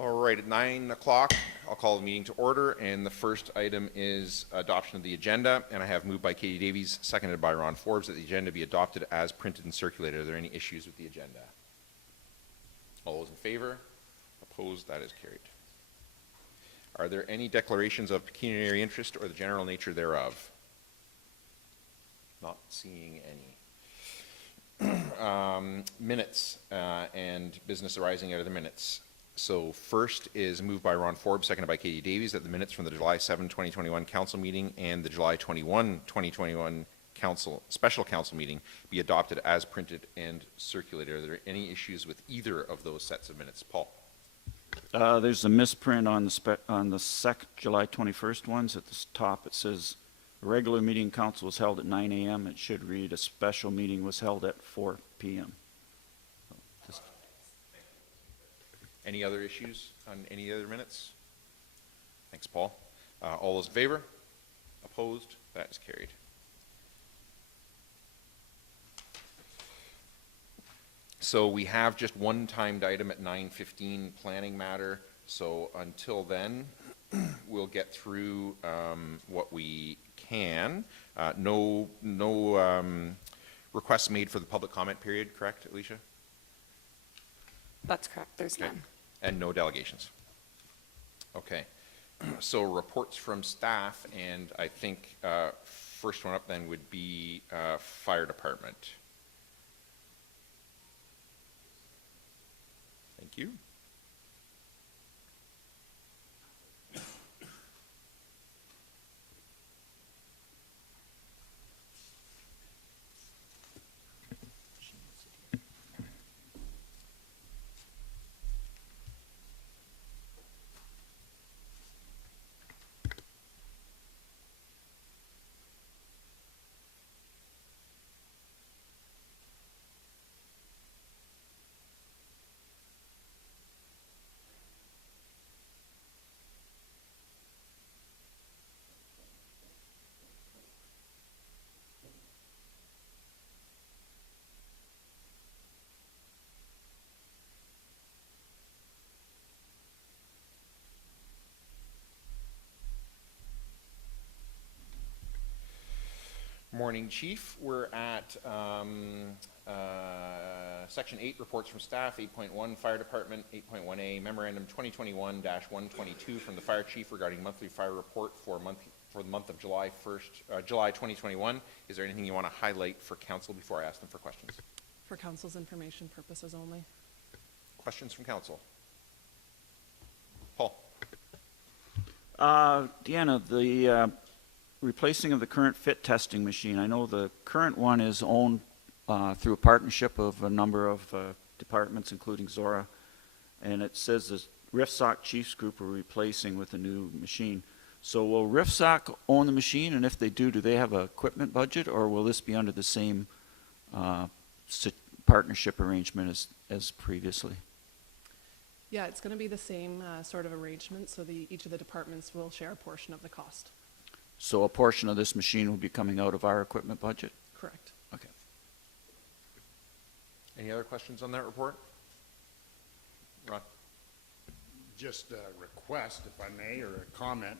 All right, at 9 o'clock, I'll call the meeting to order, and the first item is adoption of the agenda, and I have moved by Katie Davies, seconded by Ron Forbes, that the agenda be adopted as printed and circulated. Are there any issues with the agenda? All those in favor? Opposed? That is carried. Are there any declarations of pecuniary interest or the general nature thereof? Not seeing any. Minutes and business arising out of the minutes. So first is moved by Ron Forbes, seconded by Katie Davies, that the minutes from the July 7, 2021 council meeting and the July 21, 2021 special council meeting be adopted as printed and circulated. Are there any issues with either of those sets of minutes? Paul? There's a misprint on the July 21st ones. At the top it says a regular meeting council was held at 9 a.m. It should read a special meeting was held at 4 p.m. Any other issues on any other minutes? Thanks, Paul. All those in favor? Opposed? That is carried. So we have just one timed item at 9:15, planning matter. So until then, we'll get through what we can. No requests made for the public comment period, correct, Alicia? That's correct. There's none. And no delegations. Okay. So reports from staff, and I think first one up then would be fire department. Thank you. Morning, Chief. We're at Section 8, reports from staff, 8.1, Fire Department, 8.1A, Memorandum 2021-122 from the Fire Chief regarding monthly fire report for the month of July 2021. Is there anything you want to highlight for Council before I ask them for questions? For Council's information purposes only. Questions from Council? Paul? Deanna, the replacing of the current fit testing machine. I know the current one is owned through a partnership of a number of departments, including Zora, and it says the RIFSOC Chiefs Group are replacing with a new machine. So will RIFSOC own the machine, and if they do they have an equipment budget, or will this be under the same partnership arrangement as previously? Yeah, it's going to be the same sort of arrangement, so each of the departments will share a portion of the cost. So a portion of this machine will be coming out of our equipment budget? Correct. Okay. Any other questions on that report? Ron? Just a request, if I may, or a comment.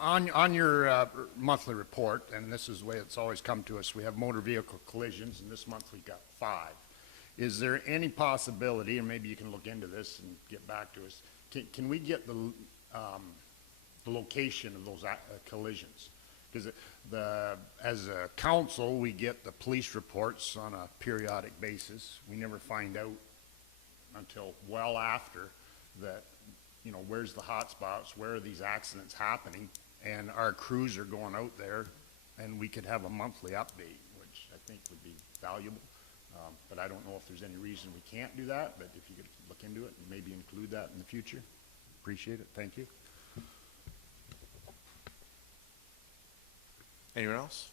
On your monthly report, and this is the way it's always come to us, we have motor vehicle collisions, and this month we got 5. Is there any possibility, and maybe you can look into this and get back to us, can we get the location of those collisions? Because as a council, we get the police reports on a periodic basis. We never find out until well after that, where's the hot spots, where are these accidents happening, and our crews are going out there, and we could have a monthly update, which I think would be valuable. But I don't know if there's any reason we can't do that, but if you could look into it and maybe include that in the future, appreciate it. Thank you. Anyone else?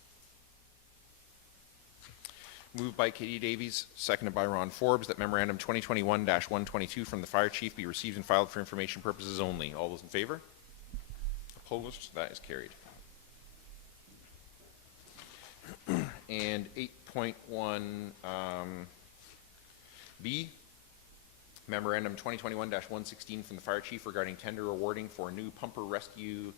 Moved by Katie Davies, seconded by Ron Forbes, that Memorandum 2021-122 from the Fire Chief be received and filed for information purposes only. All those in favor? Opposed? That is carried. And 8.1 B, Memorandum 2021-116 from the fire chief regarding tender awarding for new pumper rescue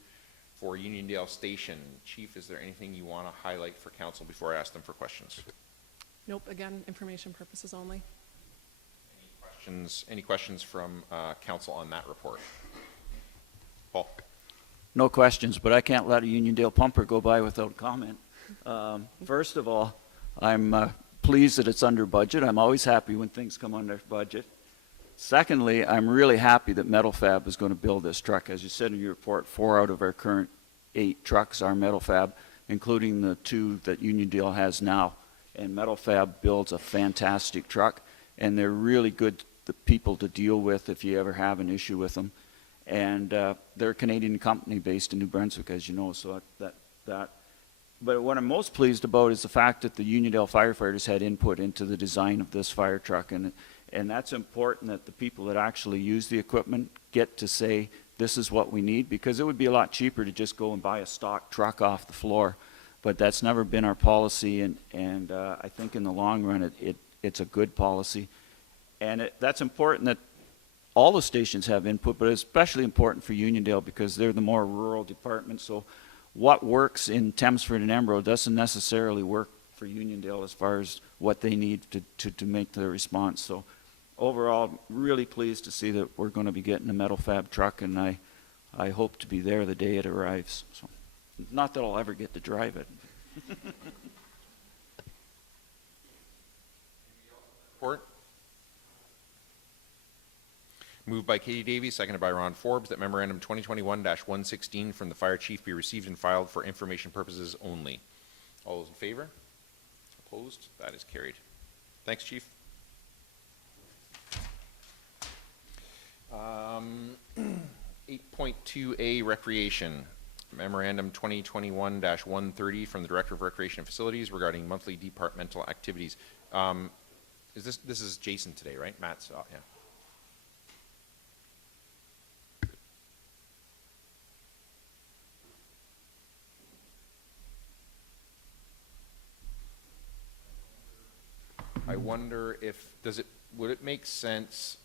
for Uniondale Station. Chief, is there anything you want to highlight for council before I ask them for questions? Nope, again, information purposes only. Any questions from council on that report? Paul? No questions, but I can't let a Uniondale pumper go by without comment. First of all, I'm pleased that it's under budget. I'm always happy when things come under budget. Secondly, I'm really happy that Metal Fab is going to build this truck. As you said in your report, 4 out of our current 8 trucks are Metal Fab, including the 2 that Uniondale has now. And Metal Fab builds a fantastic truck, and they're really good the people to deal with if you ever have an issue with them. And they're a Canadian company based in New Brunswick, as you know, so that. But what I'm most pleased about is the fact that the Uniondale firefighters had input into the design of this fire truck, and that's important that the people that actually use the equipment get to say, this is what we need, because it would be a lot cheaper to just go and buy a stock truck off the floor. But that's never been our policy, and I think in the long run it's a good policy. And that's important that all the stations have input, but it's especially important for Uniondale because they're the more rural department. So what works in Thamesford and Embro doesn't necessarily work for Uniondale as far as what they need to make the response. So overall, really pleased to see that we're going to be getting a Metal Fab truck, and I hope to be there the day it arrives. So, not that I'll ever get to drive it. Report. Moved by Katie Davies, seconded by Ron Forbes, that memorandum 2021-116 from the fire chief be received and filed for information purposes only. All those in favor? Opposed? That is carried. Thanks, chief. 8.2A Recreation. Memorandum 2021-130 from the Director of Recreation and Facilities regarding monthly departmental activities. This is Jason today, right? Matt's, yeah. I wonder if, would it make sense,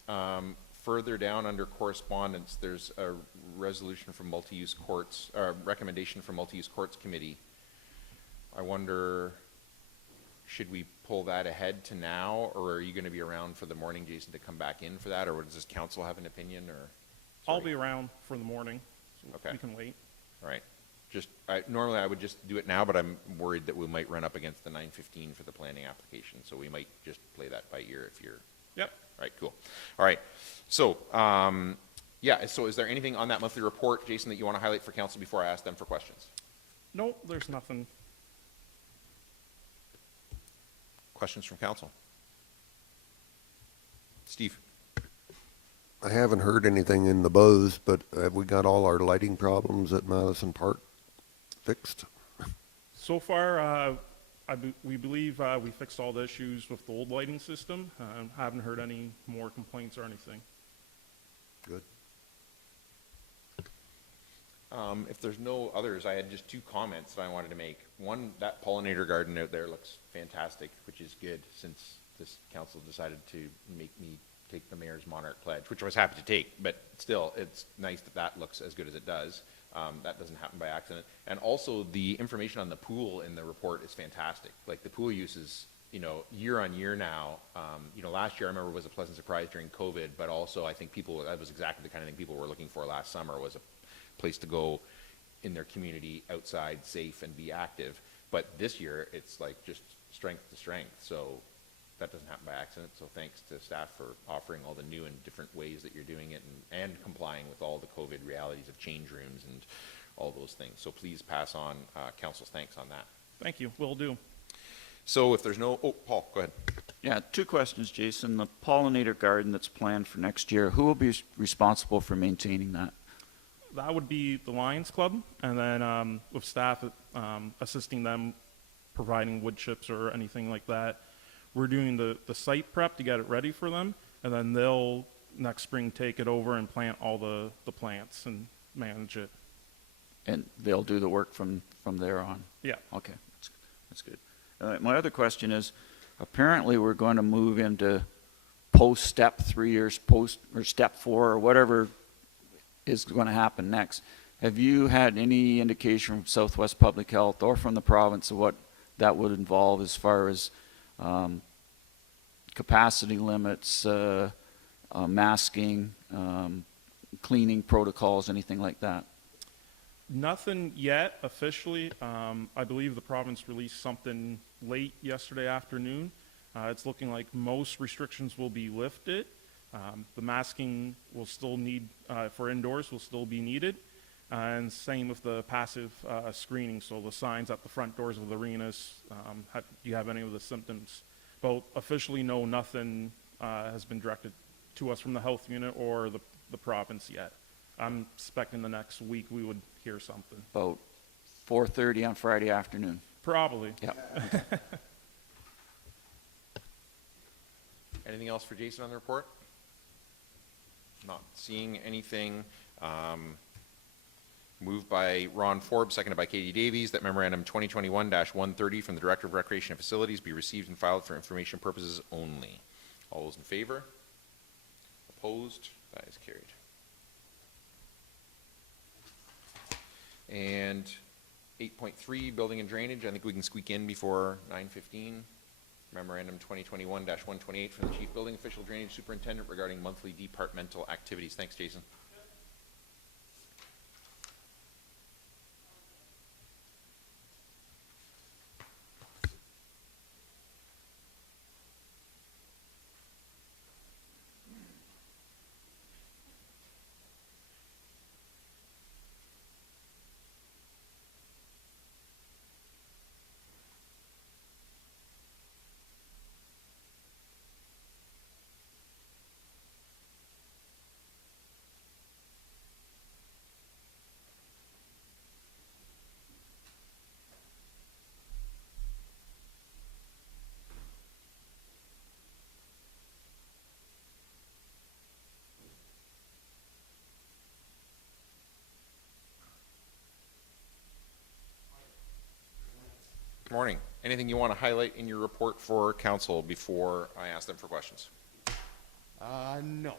further down under correspondence, there's a resolution from multi-use courts, recommendation from multi-use courts committee. I wonder, should we pull that ahead to now, or are you going to be around for the morning, Jason, to come back in for that, or does this council have an opinion, or? I'll be around for the morning, so Okay. we can wait. All right. Normally I would just do it now, but I'm worried that we might run up against the 9:15 for the planning application, so we might just play that by ear if you're. Yep. All right, cool. All right. So, yeah, so is there anything on that monthly report, Jason, that you want to highlight for council before I ask them for questions? No, there's nothing. Questions from council? Steve? I haven't heard anything in the buzz, but have we got all our lighting problems at Madison Park fixed? So far, we believe we fixed all the issues with the old lighting system. Haven't heard any more complaints or anything. Good. If there's no others, I had just 2 comments that I wanted to make. One, that pollinator garden out there looks fantastic, which is good since this council decided to make me take the mayor's monarch pledge, which I was happy to take, but still, it's nice that that looks as good as it does. That doesn't happen by accident. And also, the information on the pool in the report is fantastic. Like, the pool uses, year on year now. Last year I remember was a pleasant surprise during COVID, but also I think that was exactly the kind of thing people were looking for last summer, was a place to go in their community, outside, safe, and be active. But this year, it's like just strength to strength. So that doesn't happen by accident. So thanks to staff for offering all the new and different ways that you're doing it, and complying with all the COVID realities of change rooms and all those things. So please pass on council's thanks on that. Thank you. Will do. So if there's no, Paul, go ahead. Yeah, 2 questions, Jason. The pollinator garden that's planned for next year, who will be responsible for maintaining that? That would be the Lions Club, and then with staff assisting them, providing wood chips or anything like that. We're doing the site prep to get it ready for them, and then they'll next spring take it over and plant all the plants and manage it. And they'll do the work from there on? Yeah. Okay, that's good. My other question is, apparently we're going to move into post step 3 or post or step 4 or whatever is going to happen next. Have you had any indication from Southwest Public Health or from the province of what that would involve as far as capacity limits, masking, cleaning protocols, anything like that? Nothing yet officially. I believe the province released something late yesterday afternoon. It's looking like most restrictions will be lifted. The masking will still need, for indoors, will still be needed. And same with the passive screening, so the signs at the front doors of the arenas, do you have any of the symptoms? But officially, no, nothing has been directed to us from the health unit or the province yet. I'm expecting the next week we would hear something. About 4:30 on Friday afternoon. Probably. Yeah. Anything else for Jason on the report? Not seeing anything. Moved by Ron Forbes, seconded by Katie Davies, that memorandum 2021-130 from the Director of Recreation and Facilities be received and filed for information purposes only. All those in favor? Opposed? That is carried. And 8.3, building and drainage. I think we can squeak in before 9:15. Memorandum 2021-128 from the Chief Building Official Drainage Superintendent regarding monthly departmental activities. Thanks, Jason. Good morning. Anything you want to highlight in your report for council before I ask them for questions? No.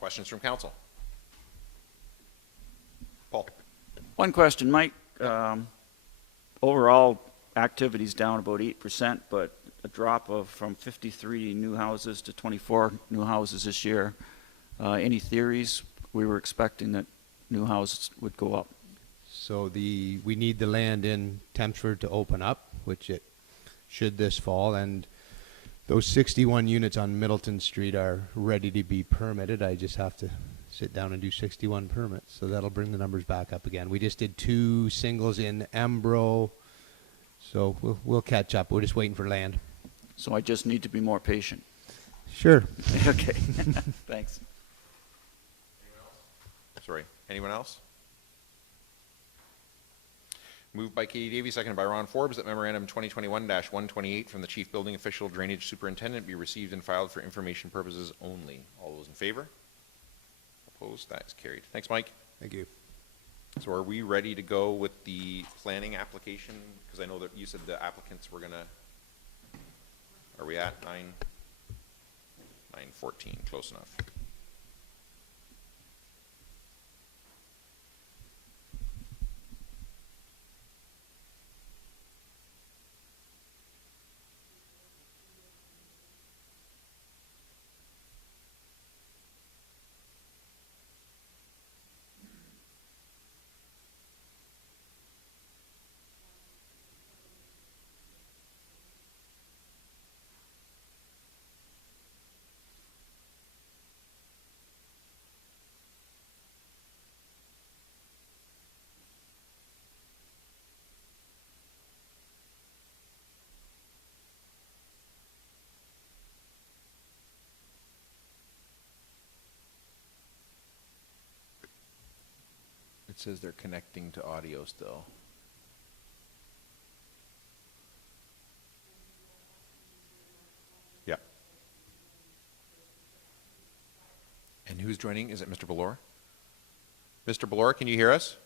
Questions from council? Paul? One question, Mike. Overall, activity's down about 8%, but a drop of from 53 new houses to 24 new houses this year. Any theories? We were expecting that new houses would go up. So we need the land in Thamesford to open up, which it should this fall, and those 61 units on Middleton Street are ready to be permitted. I just have to sit down and do 61 permits, so that'll bring the numbers back up again. We just did 2 singles in Embro, so we'll catch up. We're just waiting for land. So I just need to be more patient. Sure. Okay. Thanks. Sorry, anyone else? Moved by Katie Davies, seconded by Ron Forbes, that memorandum 2021-128 from the Chief Building Official Drainage Superintendent be received and filed for information purposes only. All those in favor? Opposed? That is carried. Thanks, Mike. Thank you. So are we ready to go with the planning application? Because I know that you said the applicants were gonna, are we at 9:14, close enough. It says they're connecting to audio still. Yeah. And who's joining? Is it Mr. Ballor? Mr. Ballor, can you hear us?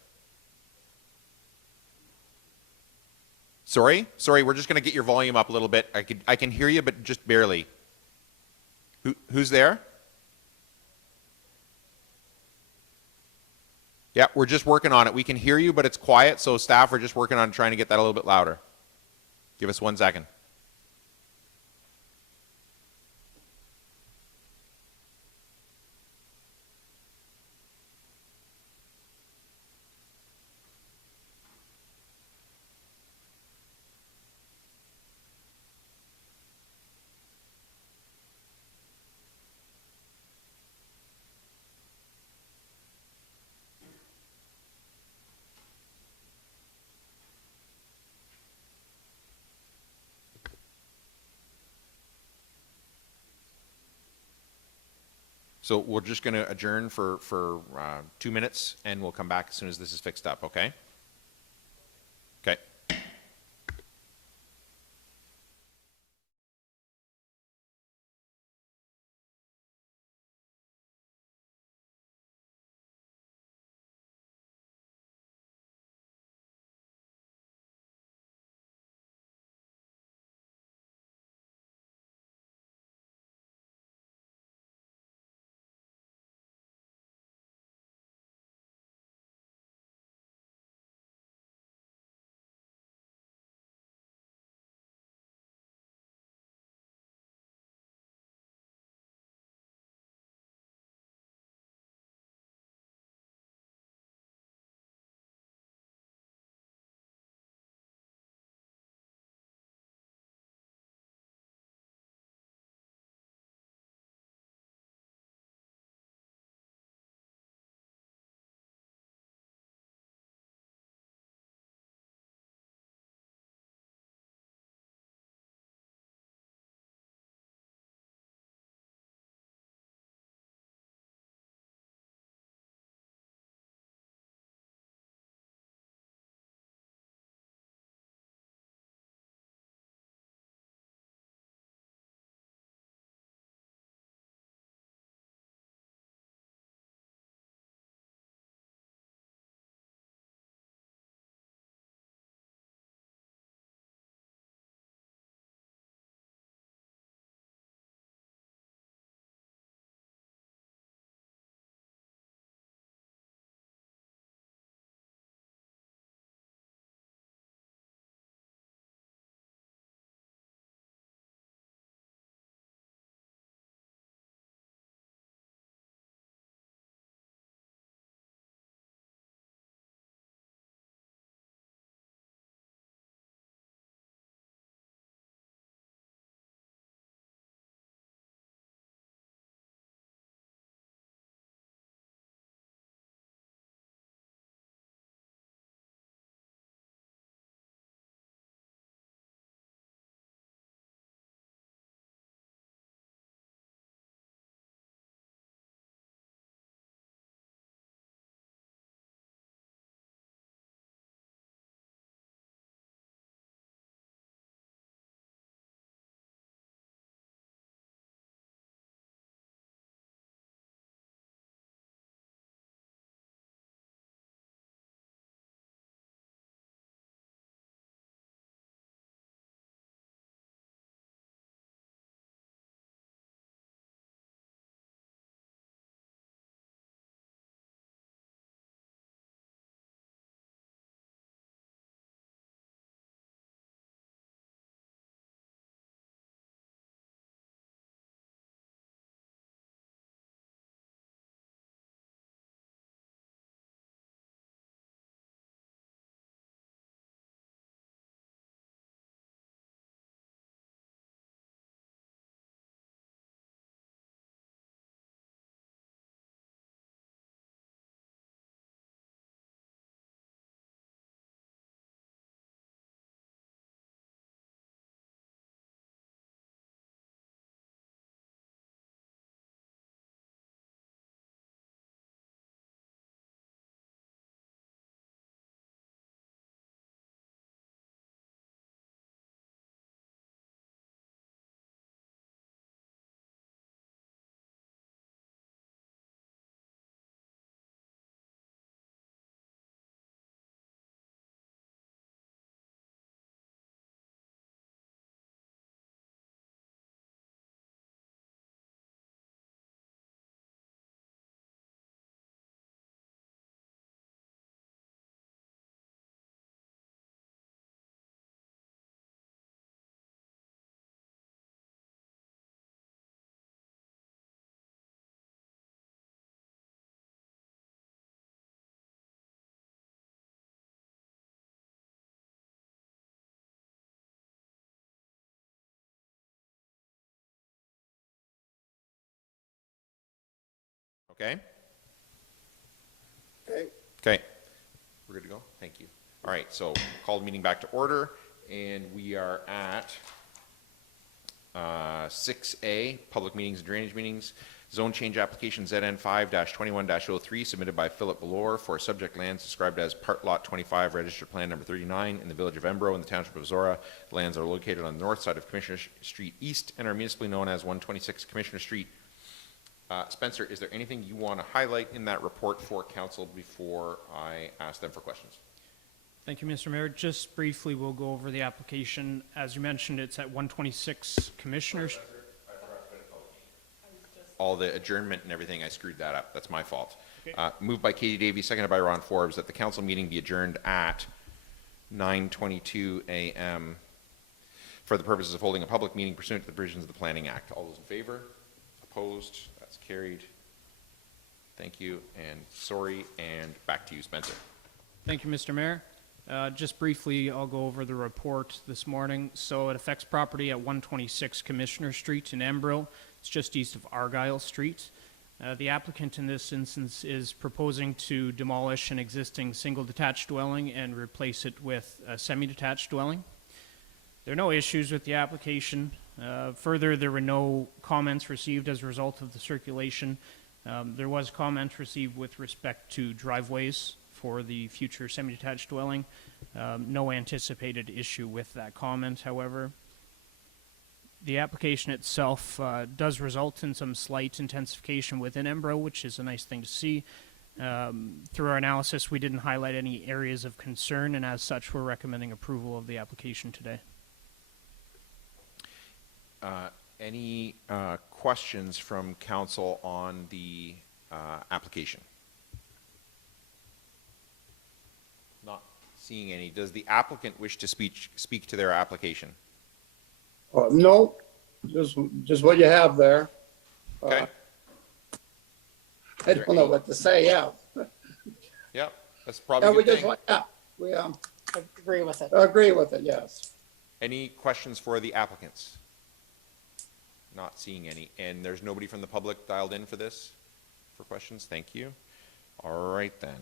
Sorry, we're just going to get your volume up a little bit. I can hear you, but just barely. Who's there? Yeah, we're just working on it. We can hear you, but it's quiet, so staff are just working on trying to get that a little bit louder. Give us 1 second. So we're just going to adjourn for 2 minutes, and we'll come back as soon as this is fixed up, okay? Okay. Okay? Okay. Okay. We're good to go? Thank you. All right, so call the meeting back to order, and we are at 6A, public meetings and drainage meetings. Zone change application ZN 5-21-03 submitted by Philip Belor for subject lands described as Part Lot 25, registered plan number 39 in the village of Embro in the township of Zora. The lands are located on the north side of Commissioner Street East and are municipally known as 126 Commissioner Street. Spencer, is there anything you want to highlight in that report for council before I ask them for questions? Thank you, Mr. Mayor. Just briefly, we'll go over the application. As you mentioned, it's at 126 Commissioners. All the adjournment and everything, I screwed that up. That's my fault. Moved by Katie Davies, seconded by Ron Forbes, that the council meeting be adjourned at 9:22 a.m. for the purposes of holding a public meeting pursuant to the provisions of the Planning Act. All those in favor? Opposed? That's carried. Thank you, and sorry, and back to you, Spencer. Thank you, Mr. Mayor. Just briefly, I'll go over the report this morning. So it affects property at 126 Commissioner Street in Embro. It's just east of Argyle Street. The applicant in this instance is proposing to demolish an existing single detached dwelling and replace it with a semi-detached dwelling. There are no issues with the application. Further, there were no comments received as a result of the circulation. There was comment received with respect to driveways for the future semi-detached dwelling. No anticipated issue with that comment, however. The application itself does result in some slight intensification within Embro, which is a nice thing to see. Through our analysis, we didn't highlight any areas of concern, and as such, we're recommending approval of the application today. Any questions from council on the application? Not seeing any. Does the applicant wish to speak to their application? No, just what you have there. Okay. I don't know what to say, yeah. Yeah, that's probably Yeah, a we good just, thing. yeah, we Agree with it. agree with it, yes. Any questions for the applicants? Not seeing any. And there's nobody from the public dialed in for this, for questions? Thank you. All right then.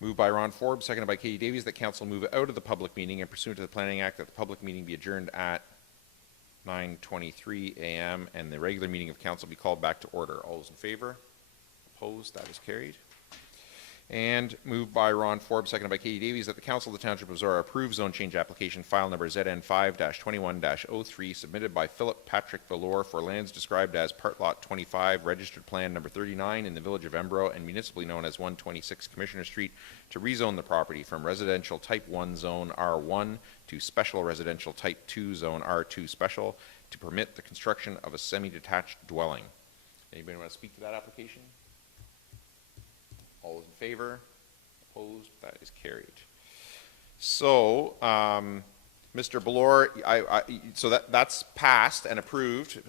Moved by Ron Forbes, seconded by Katie Davies, that council move out of the public meeting and pursuant to the Planning Act that the public meeting be adjourned at 9:23 a.m. and the regular meeting of council be called back to order. All those in favor? Opposed? That is carried. And moved by Ron Forbes, seconded by Katie Davies, that the council of the township of Zora approve zone change application file number ZN 5-21-03 submitted by Philip Patrick Valor for lands described as Part Lot 25, registered plan number 39 in the village of Embro and municipally known as 126 Commissioner Street to rezone the property from residential type 1 zone R1 to special residential type 2 zone R2 special to permit the construction of a semi-detached dwelling. Anybody want to speak to that application? All those in favor? Opposed? That is carried. So, Mr. Belor, so that's passed and approved.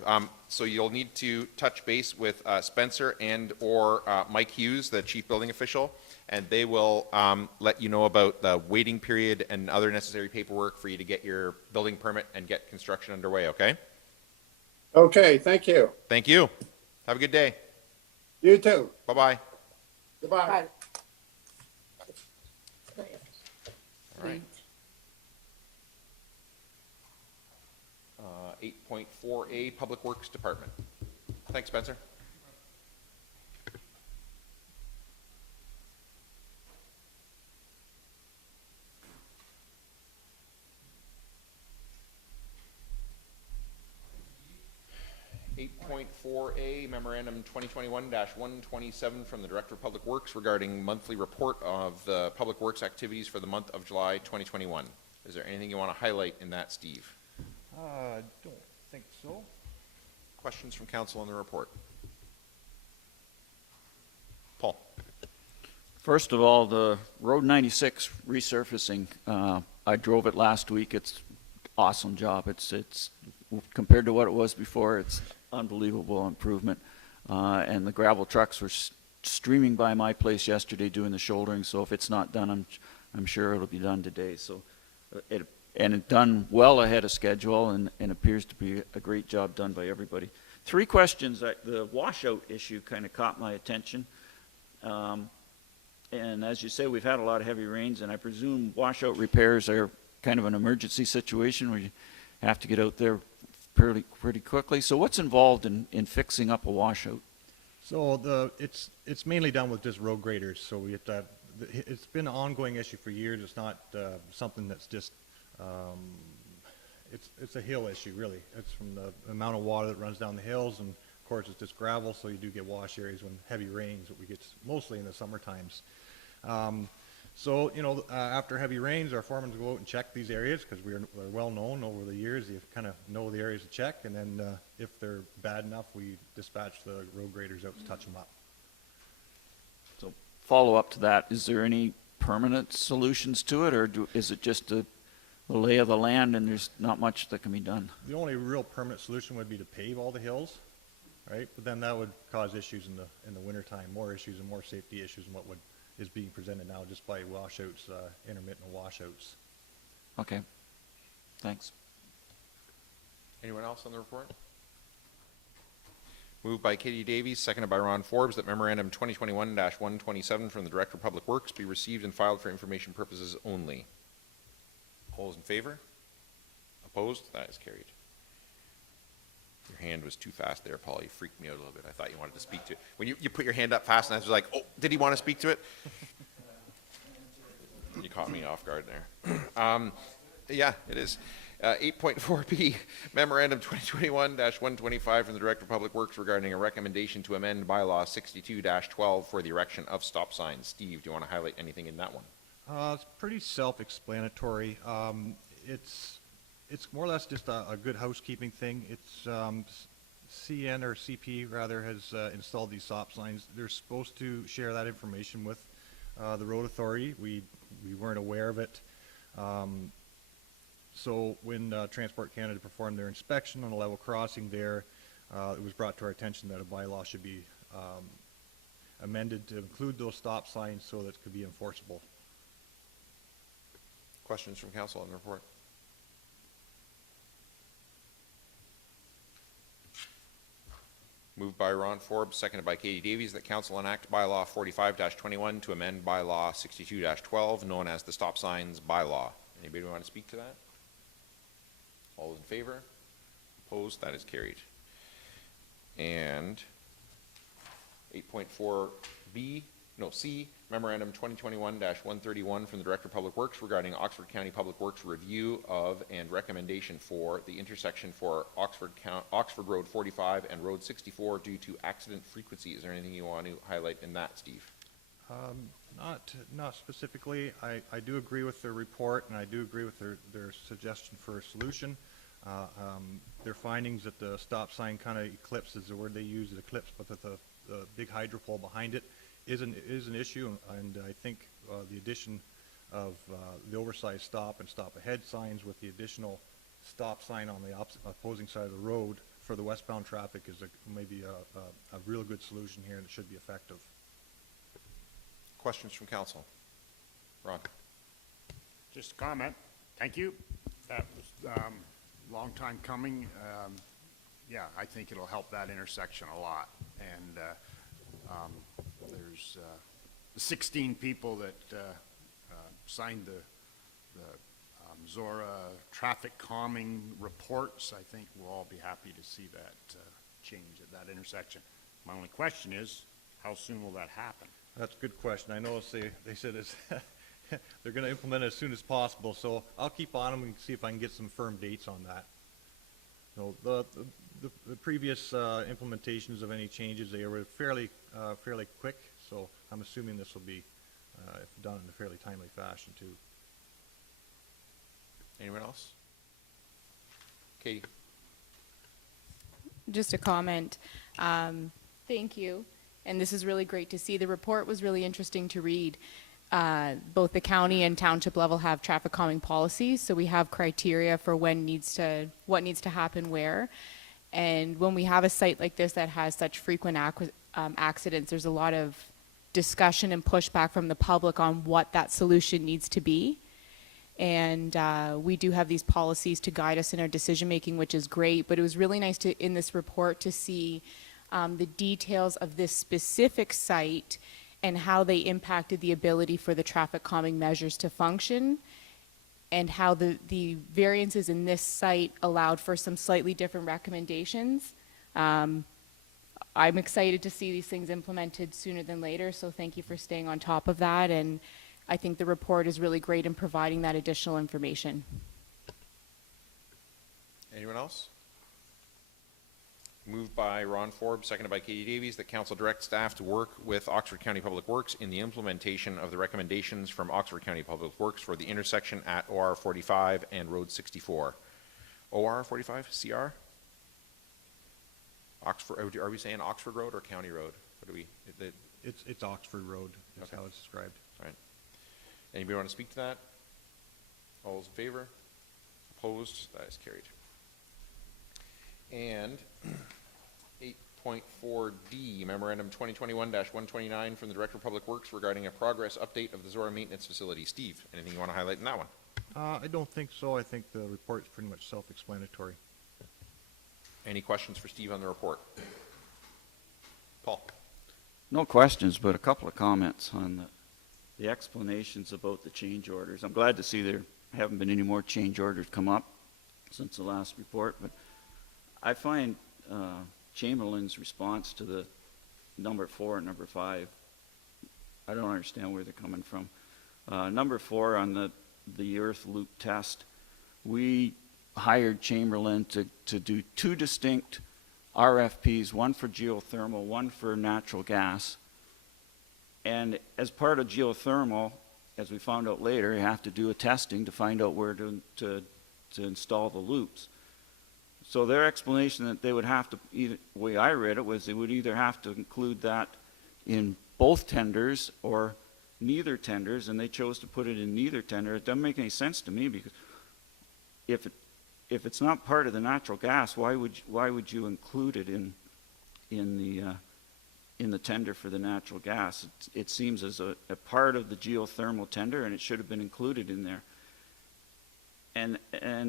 So you'll need to touch base with Spencer and or Mike Hughes, the chief building official, and they will let you know about the waiting period and other necessary paperwork for you to get your building permit and get construction underway, okay? Okay, thank you. Thank you. Have a good day. You too. Bye-bye. Goodbye. Right. All right. 8.4A, Public Works Department. Thanks, Spencer. .4A Memorandum 2021-127 from the Director of Public Works regarding monthly report of the Public Works activities for the month of July 2021. Is there anything you want to highlight in that, Steve? Don't think so. Questions from council on the report? Paul? First of all, the Road 96 resurfacing, I drove it last week. It's awesome job. It's compared to what it was before, it's unbelievable improvement. And the gravel trucks were streaming by my place yesterday doing the shouldering, so if it's not done, I'm sure it'll be done today. So it and it done well ahead of schedule, and appears to be a great job done by everybody. 3 questions. The washout issue kind of caught my attention. And as you say, we've had a lot of heavy rains, and I presume washout repairs are kind of an emergency situation where you have to get out there pretty quickly. So what's involved in fixing up a washout? So it's mainly done with just road graders, so we have to, it's been an ongoing issue for years. It's not something that's just, it's a hill issue, really. It's from the amount of water that runs down the hills, and of course it's just gravel, so you do get wash areas when heavy rains, that we get mostly in the summer times. So, after heavy rains, our foremen go out and check these areas, because we're well known over the years. You kind of know the areas to check, and then if they're bad enough, we dispatch the road graders out to touch them up. So follow up to that, is there any permanent solutions to it, or is it just the lay of the land and there's not much that can be done? The only real permanent solution would be to pave all the hills, right? But then that would cause issues in the wintertime, more issues and more safety issues than what is being presented now just by washouts, intermittent washouts. Okay, thanks. Anyone else on the report? Moved by Katie Davies, seconded by Ron Forbes, that Memorandum 2021-127 from the Director of Public Works be received and filed for information purposes only. All those in favor? Opposed? That is carried. Your hand was too fast there, Paul. You freaked me out a little bit. I thought you wanted to speak to it. When you put your hand up fast, and I was like, oh, did he want to speak to it? You caught me off guard there. Yeah, it is. 8.4B, Memorandum 2021-125 from the Director of Public Works regarding a recommendation to amend bylaw 62-12 for the erection of stop signs. Steve, do you want to highlight anything in that one? It's pretty self-explanatory. It's more or less just a good housekeeping thing. It's CN or CP rather has installed these stop signs. They're supposed to share that information with the road authority. We weren't aware of it. So when Transport Canada performed their inspection on a level crossing there, it was brought to our attention that a bylaw should be amended to include those stop signs so that it could be enforceable. Questions from council on the report? Moved by Ron Forbes, seconded by Katie Davies, that council enact bylaw 45-21 to amend bylaw 62-12, known as the stop signs bylaw. Anybody want to speak to that? All those in favor? Opposed? That is carried. And 8.4C, Memorandum 2021-131 from the Director of Public Works regarding Oxford County Public Works review of and recommendation for the intersection for Oxford Road 45 and Road 64 due to accident frequency. Is there anything you want to highlight in that, Steve? Not specifically. I do agree with their report, and I do agree with their suggestion for a solution. Their findings that the stop sign kind of eclipses, the word they use is eclipse, but that the big hydro pole behind it is an issue, and I think the addition of the oversized stop and stop ahead signs with the additional stop sign on the opposing side of the road for the westbound traffic is maybe a real good solution here, and it should be effective. Questions from council? Ron? Just a comment. Thank you. That was a long time coming. Yeah, I think it'll help that intersection a lot. And there's 16 people that signed the Zora traffic calming reports. I think we'll all be happy to see that change at that intersection. My only question is, how soon will that happen? That's a good question. I know they said it's they're going to implement it as soon as possible, so I'll keep on them and see if I can get some firm dates on that. No, the previous implementations of any changes, they were fairly quick, so I'm assuming this will be done in a fairly timely fashion too. Anyone else? Katie? Just a comment. Thank you. And this is really great to see. The report was really interesting to read. Both the county and township level have traffic calming policies, so we have criteria for what needs to happen where. And when we have a site like this that has such frequent accidents, there's a lot of discussion and pushback from the public on what that solution needs to be. And we do have these policies to guide us in our decision making, which is great. But it was really nice to, in this report, to see the details of this specific site and how they impacted the ability for the traffic calming measures to function, and how the variances in this site allowed for some slightly different recommendations. I'm excited to see these things implemented sooner than later, so thank you for staying on top of that, and I think the report is really great in providing that additional information. Anyone else? Moved by Ron Forbes, seconded by Katie Davies, that council direct staff to work with Oxford County Public Works in the implementation of the recommendations from Oxford County Public Works for the intersection at OR 45 and Road 64. OR 45, CR? Oxford, are we saying Oxford Road or County Road? What do we, It's Oxford Road, is Okay. how it's described. all right. Anybody want to speak to that? All those in favor? Opposed? That is carried. And 8.4D, Memorandum 2021-129 from the Director of Public Works regarding a progress update of the Zora Maintenance Facility. Steve, anything you want to highlight in that one? I don't think so. I think the report is pretty much self-explanatory. Any questions for Steve on the report? Paul? No questions, but a couple of comments on the explanations about the change orders. I'm glad to see there haven't been any more change orders come up since the last report, but I find Chamberlain's response to the number 4 and number 5, I don't understand where they're coming from. Number 4 on the earth loop test, we hired Chamberlain to do 2 distinct RFPs, one for geothermal, one for natural gas. And as part of geothermal, as we found out later, you have to do a testing to find out where to install the loops. So their explanation that they would have to, the way I read it, was they would either have to include that in both tenders or neither tenders, and they chose to put it in neither tender. It doesn't make any sense to me, because if it's not part of the natural gas, why would you include it in the tender for the natural gas? It seems as a part of the geothermal tender, and it should have been included in there. And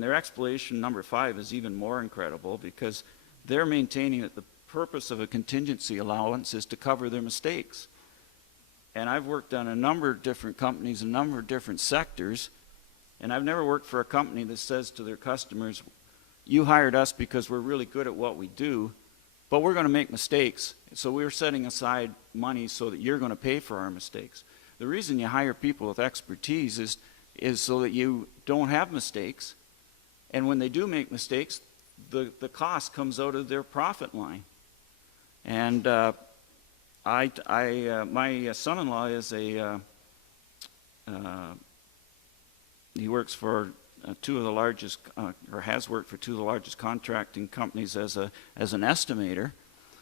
their explanation number 5 is even more incredible, because they're maintaining that the purpose of a contingency allowance is to cover their mistakes. And I've worked on a number of different companies, a number of different sectors, and I've never worked for a company that says to their customers, you hired us because we're really good at what we do, but we're going to make mistakes, so we're setting aside money so that you're going to pay for our mistakes. The reason you hire people with expertise is so that you don't have mistakes, and when they do make mistakes, the cost comes out of their profit line. And my son-in-law is he works for 2 of the largest, or has worked for 2 of the largest contracting companies as an estimator.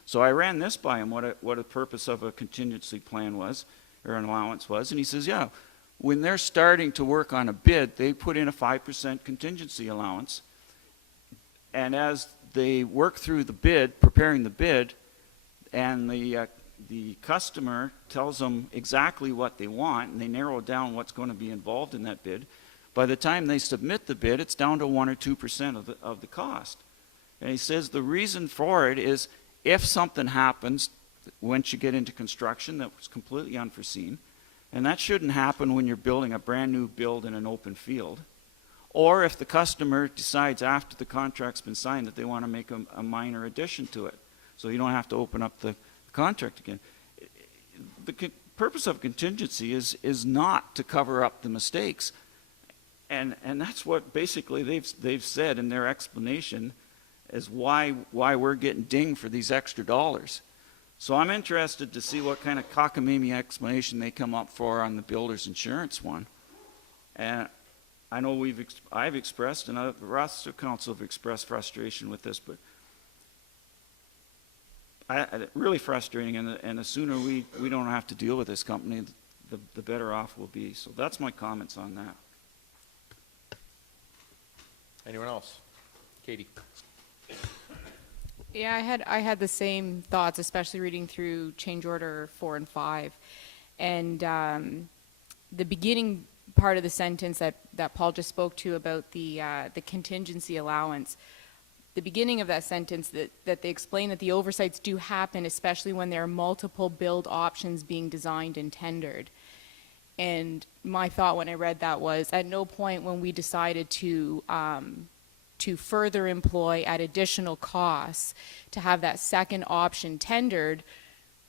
So I ran this by him, what a purpose of a contingency plan was, or an allowance was, and he says, yeah, when they're starting to work on a bid, they put in a 5% contingency allowance, and as they work through the bid, preparing the bid, and the customer tells them exactly what they want, and they narrow down what's going to be involved in that bid, by the time they submit the bid, it's down to 1 or 2% of the cost. And he says the reason for it is if something happens once you get into construction that was completely unforeseen, and that shouldn't happen when you're building a brand new build in an open field, or if the customer decides after the contract's been signed that they want to make a minor addition to it, so you don't have to open up the contract again. The purpose of contingency is not to cover up the mistakes. And that's what basically they've said in their explanation as why we're getting dinged for these extra dollars. So I'm interested to see what kind of cockamamie explanation they come up for on the builder's insurance one. And I know I've expressed, and the rest of council have expressed frustration with this, but really frustrating, and the sooner we don't have to deal with this company, the better off we'll be. So that's my comments on that. Anyone else? Katie? Yeah, I had the same thoughts, especially reading through change order 4 and 5, and the beginning part of the sentence that Paul just spoke to about the contingency allowance. The beginning of that sentence that they explain that the oversights do happen, especially when there are multiple build options being designed and tendered. And my thought when I read that was, at no point when we decided to further employ at additional costs to have that second option tendered,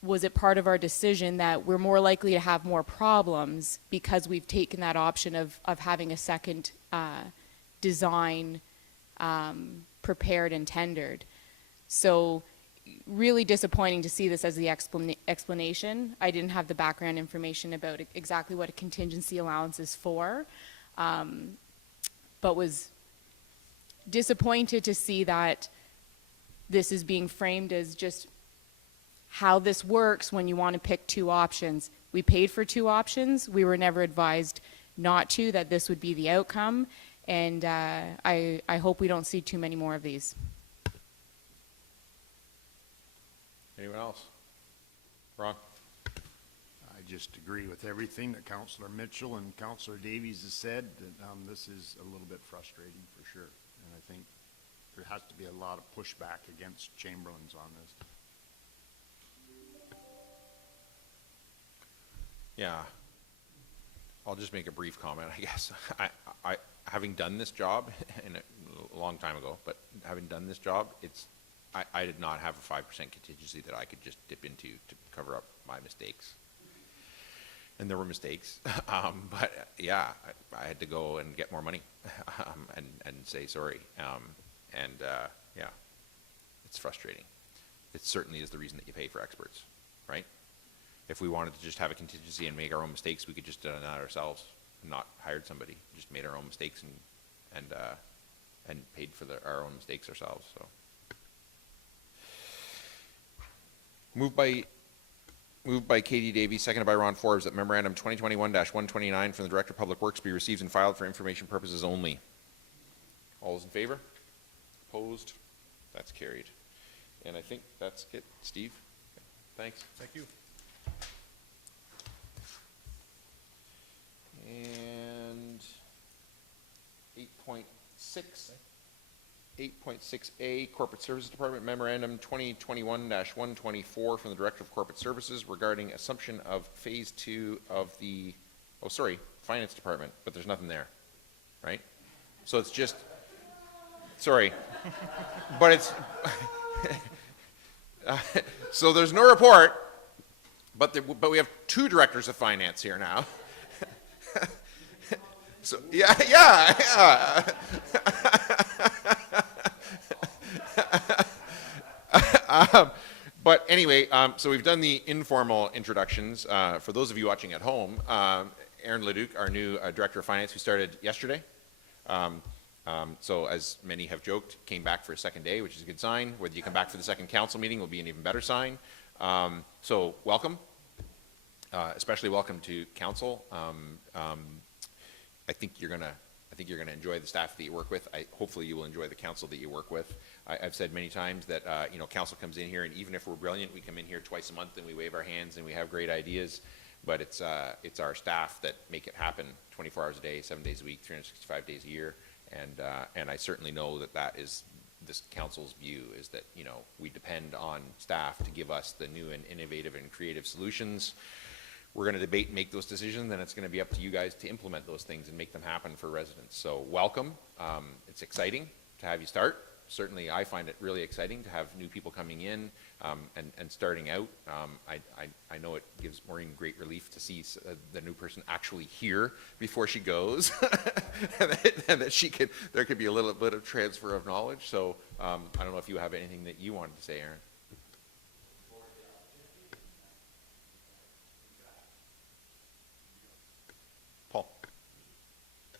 was it part of our decision that we're more likely to have more problems because we've taken that option of having a second design prepared and tendered. So really disappointing to see this as the explanation. I didn't have the background information about exactly what a contingency allowance is for, but was disappointed to see that this is being framed as just how this works when you want to pick two options. We paid for two options. We were never advised not to, that this would be the outcome. And I hope we don't see too many more of these. Anyone else? Ron? I just agree with everything that Councillor Mitchell and Councillor Davies has said. That, this is a little bit frustrating for sure. And I think there has to be a lot of pushback against Chamberlain's on this. Yeah. I'll just make a brief comment, I guess. I having done this job a long time ago, but having done this job, I did not have a 5% contingency that I could just dip into to cover up my mistakes. And there were mistakes, but yeah, I had to go and get more money and say sorry. Yeah, it's frustrating. It certainly is the reason that you pay for experts, right? If we wanted to just have a contingency and make our own mistakes, we could just done that ourselves and not hired somebody. Just made our own mistakes and paid for our own mistakes ourselves. So, moved by Katie Davies, seconded by Ron Forbes, that Memorandum 2021-129 from the Director of Public Works be received and filed for information purposes only. All those in favor? Opposed? That's carried. And I think that's it. Steve? Thanks. Thank you. And 8.6A, Corporate Services Department Memorandum 2021-124 from the Director of Corporate Services regarding assumption of Phase 2 of the, Finance Department, but there's nothing there, right? So it's just, but it's, so there's no report, but we have two directors of finance here now. So yeah. But anyway, so we've done the informal introductions. For those of you watching at home, Aaron Leduc, our new Director of Finance, who started yesterday. So as many have joked, came back for a second day, which is a good sign. Whether you come back for the second council meeting will be an even better sign. So welcome, especially welcome to council. I think you're gonna enjoy the staff that you work with. Hopefully you will enjoy the council that you work with. I've said many times that council comes in here, and even if we're brilliant, we come in here twice a month and we wave our hands and we have great ideas. But it's our staff that make it happen 24 hours a day, 7 days a week, 365 days a year. And I certainly know that is this council's view, is that we depend on staff to give us the new and innovative and creative solutions. We're going to debate and make those decisions, and it's going to be up to you guys to implement those things and make them happen for residents. So welcome. It's exciting to have you start. Certainly I find it really exciting to have new people coming in and starting out. I know it gives Maureen great relief to see the new person actually here before she goes, and that there could be a little bit of transfer of knowledge. So I don't know if you have anything that you wanted to say, Aaron. Paul.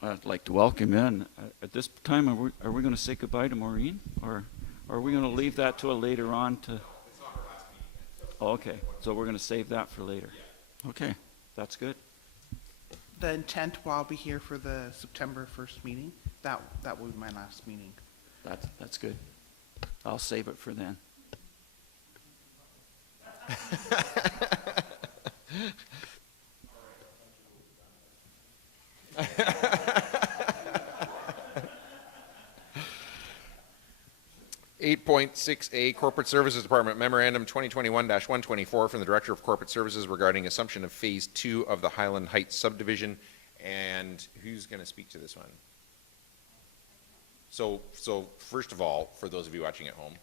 I'd like to welcome in. At this time, are we going to say goodbye to Maureen, or are we going to leave that to a later on to? Oh, okay, so we're going to save that for later. Okay, that's good. The intent while I'll be here for the September 1st meeting, that will be my last meeting. That's good. I'll save it for then. (8.6A) Corporate Services Department Memorandum 2021-124 from the Director of Corporate Services regarding assumption of Phase 2 of the Highland Heights subdivision. And who's going to speak to this one? So first of all, for those of you watching at home,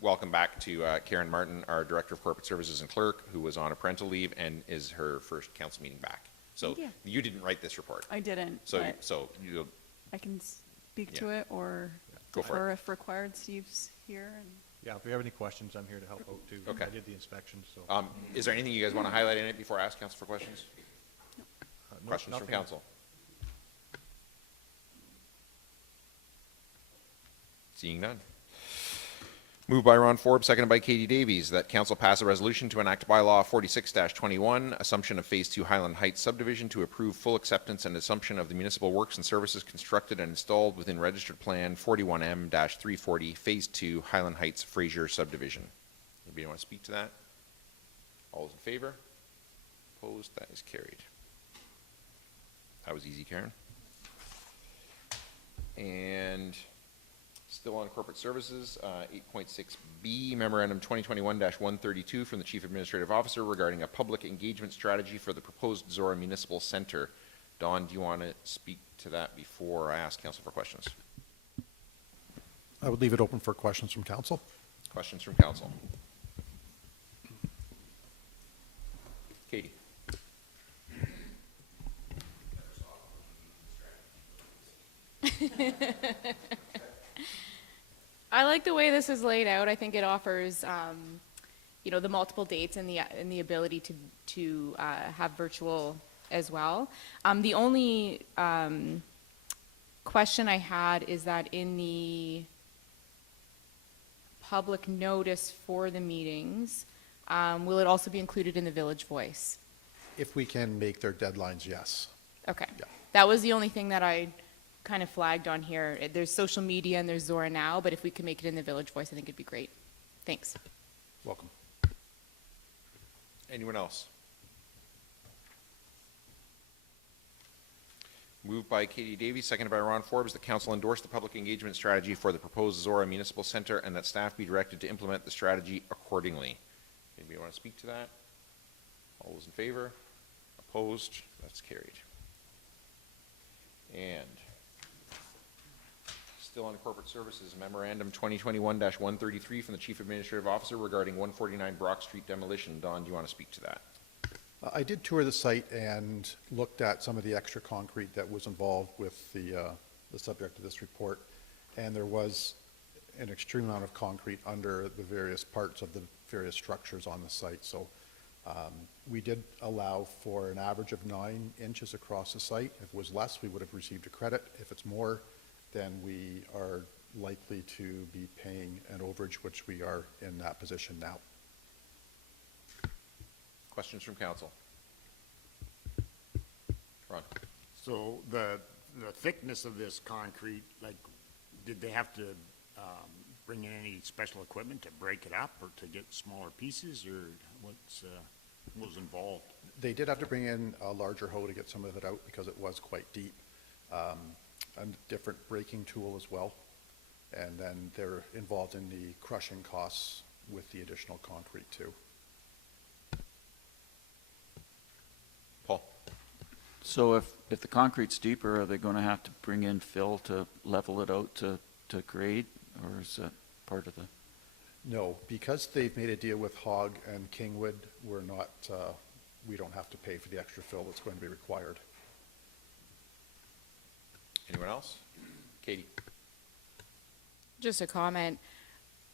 welcome back to Karen Martin, our Director of Corporate Services and Clerk, who was on a parental leave and is her first council meeting back. So Thank you didn't write this report. I didn't, So but you I can speak Yeah. to it or Go for defer it. if required. Steve's here. And Yeah, if you have any questions, I'm here to help out too. Okay. I did the inspection, so. is there anything you guys want to highlight in it before I ask council for questions? No, Questions from nothing. council? Seeing none. Moved by Ron Forbes, seconded by Katie Davies, that council pass a resolution to enact bylaw 46-21, assumption of Phase 2 Highland Heights subdivision to approve full acceptance and assumption of the municipal works and services constructed and installed within registered plan 41M-340, Phase 2 Highland Heights Fraser subdivision. Anybody want to speak to that? All those in favor? Opposed? That is carried. That was easy, Karen. And still on corporate services, 8.6B, Memorandum 2021-132 from the Chief Administrative Officer regarding a public engagement strategy for the proposed Zora Municipal Center. Don, do you want to speak to that before I ask council for questions? I would leave it open for questions from council. Questions from council? Katie? I like the way this is laid out. I think it offers, you know, the multiple dates and the ability to have virtual as well. The only question I had is that in the public notice for the meetings, will it also be included in the Village Voice? If we can make their deadlines, yes. Okay. Yeah. That was the only thing that I kind of flagged on here. There's social media and there's Zora Now, but if we could make it in the Village Voice, I think it'd be great. Thanks. Welcome. Anyone else? Moved by Katie Davies, seconded by Ron Forbes, that council endorse the public engagement strategy for the proposed Zora Municipal Center and that staff be directed to implement the strategy accordingly. Anybody want to speak to that? All those in favor? Opposed? That's carried. And still on corporate services, Memorandum 2021-133 from the Chief Administrative Officer regarding 149 Brock Street demolition. Don, do you want to speak to that? I did tour the site and looked at some of the extra concrete that was involved with the subject of this report, and there was an extreme amount of concrete under the various parts of the various structures on the site. So we did allow for an average of 9 inches across the site. If it was less, we would have received a credit. If it's more, then we are likely to be paying an overage, which we are in that position now. Questions from council? Ron? So the thickness of this concrete, like, did they have to bring in any special equipment to break it up or to get smaller pieces, or what was involved? They did have to bring in a larger hoe to get some of it out because it was quite deep. A different braking tool as well. And then they're involved in the crushing costs with the additional concrete too. Paul? So if the concrete's deeper, are they going to have to bring in fill to level it out to grade, or is that part of the? No, because they've made a deal with Hogg and Kingwood, we're not, we don't have to pay for the extra fill that's going to be required. Anyone else? Katie? Just a comment.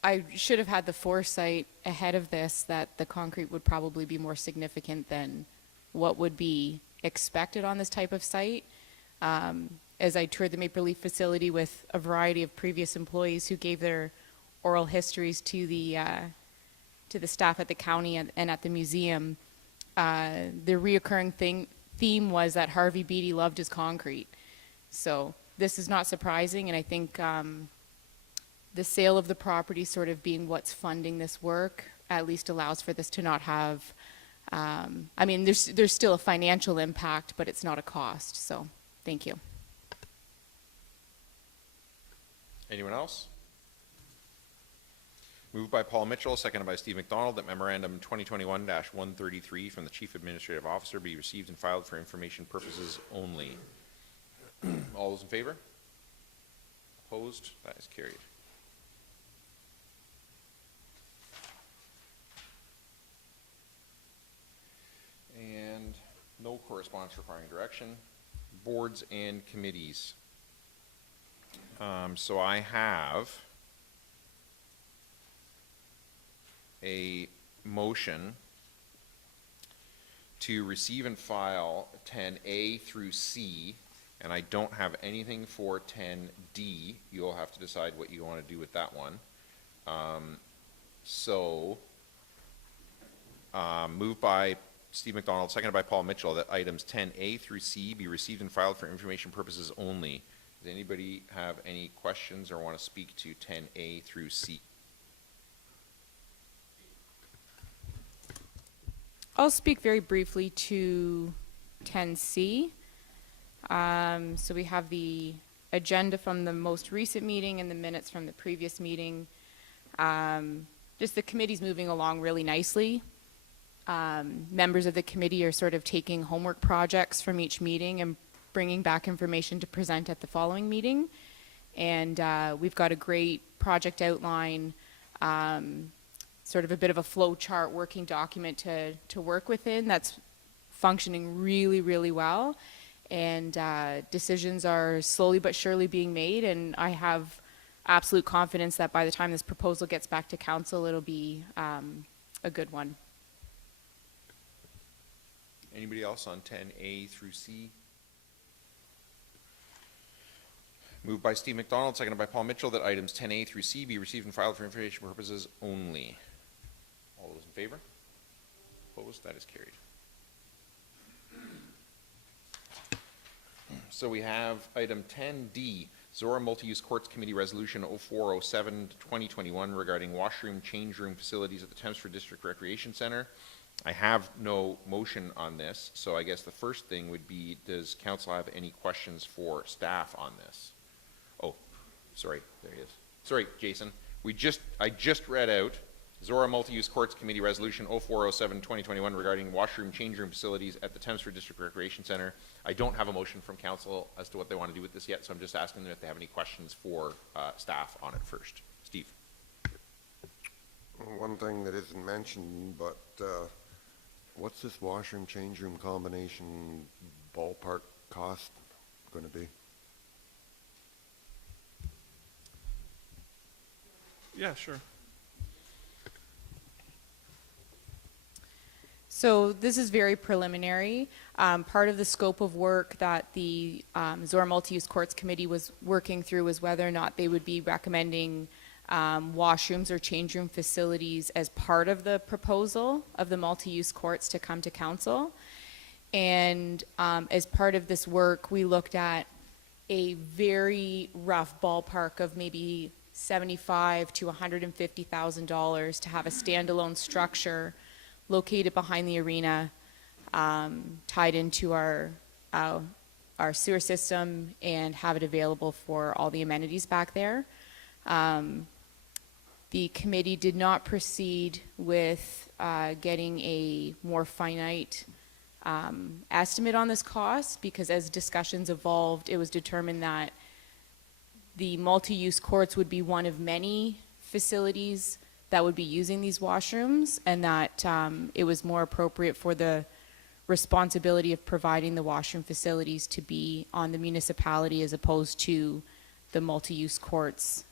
I should have had the foresight ahead of this that the concrete would probably be more significant than what would be expected on this type of site. As I toured the Maple Leaf facility with a variety of previous employees who gave their oral histories to the staff at the county and at the museum, the reoccurring theme was that Harvey Beatty loved his concrete. So this is not surprising, and I think the sale of the property sort of being what's funding this work at least allows for this to not have, I mean, there's still a financial impact, but it's not a cost. So Thank you. Anyone else? Moved by Paul Mitchell, seconded by Steve McDonald, that Memorandum 2021-133 from the Chief Administrative Officer be received and filed for information purposes only. All those in favor? Opposed? That is carried. And no correspondence requiring direction. Boards and committees. So I have a motion to receive and file 10A through C, and I don't have anything for 10D. You'll have to decide what you want to do with that one. Moved by Steve McDonald, seconded by Paul Mitchell, that items 10A through C be received and filed for information purposes only. Does anybody have any questions or want to speak to 10A through C? I'll speak very briefly to 10C. So we have the agenda from the most recent meeting and the minutes from the previous meeting. Just the committee's moving along really nicely. Members of the committee are sort of taking homework projects from each meeting and bringing back information to present at the following meeting. And we've got a great project outline, sort of a bit of a flow chart working document to work within that's functioning really, really well. And decisions are slowly but surely being made, and I have absolute confidence that by the time this proposal gets back to council, it'll be a good one. Anybody else on 10A through C? Moved by Steve McDonald, seconded by Paul Mitchell, that items 10A through C be received and filed for information purposes only. All those in favor? Opposed? That is carried. So we have item 10D, Zora Multi-Use Courts Committee Resolution 0407-2021 regarding washroom change room facilities at the Thames District Recreation Center. I have no motion on this, so I guess the first thing would be, does council have any questions for staff on this? Oh, sorry, there he is. Sorry, Jason. I just read out Zora Multi-Use Courts Committee Resolution 0407-2021 regarding washroom change room facilities at the Thames District Recreation Center. I don't have a motion from council as to what they want to do with this yet, so I'm just asking them if they have any questions for staff on it first. Steve. One thing that isn't mentioned, but what's this washroom, change room combination ballpark cost going to be? Yeah, sure. So this is very preliminary. Part of the scope of work that the Zora Multi-Use Courts Committee was working through was whether or not they would be recommending washrooms or change room facilities as part of the proposal of the multi-use courts to come to council. And as part of this work, we looked at a very rough ballpark of maybe $75,000 to $150,000 to have a standalone structure located behind the arena, tied into our sewer system, and have it available for all the amenities back there. The committee did not proceed with getting a more finite estimate on this cost, because as discussions evolved, it was determined that the multi-use courts would be one of many facilities that would be using these washrooms, and that it was more appropriate for the responsibility of providing the washroom facilities to be on the municipality as opposed to the multi-use courts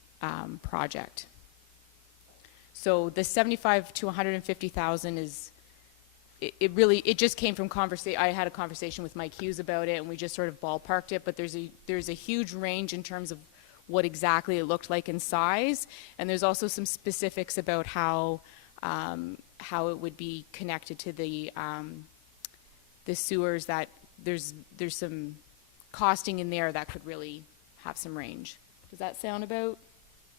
project. So the 75 to 150,000 is, it just came from conversation. I had a conversation with Mike Hughes about it, and we just sort of ballparked it, but there's a huge range in terms of what exactly it looked like in size, and there's also some specifics about how it would be connected to the sewers, that there's some costing in there that could really have some range. Does that sound about?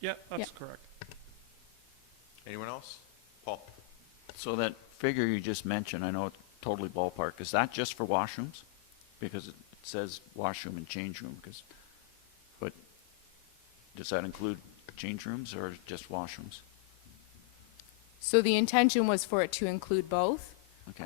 Yeah, that's correct. Anyone else? Paul. So that figure you just mentioned, I know it's totally ballpark, is that just for washrooms? Because it says washroom and change room, but does that include change rooms or just washrooms? So the intention was for it to include both. Okay.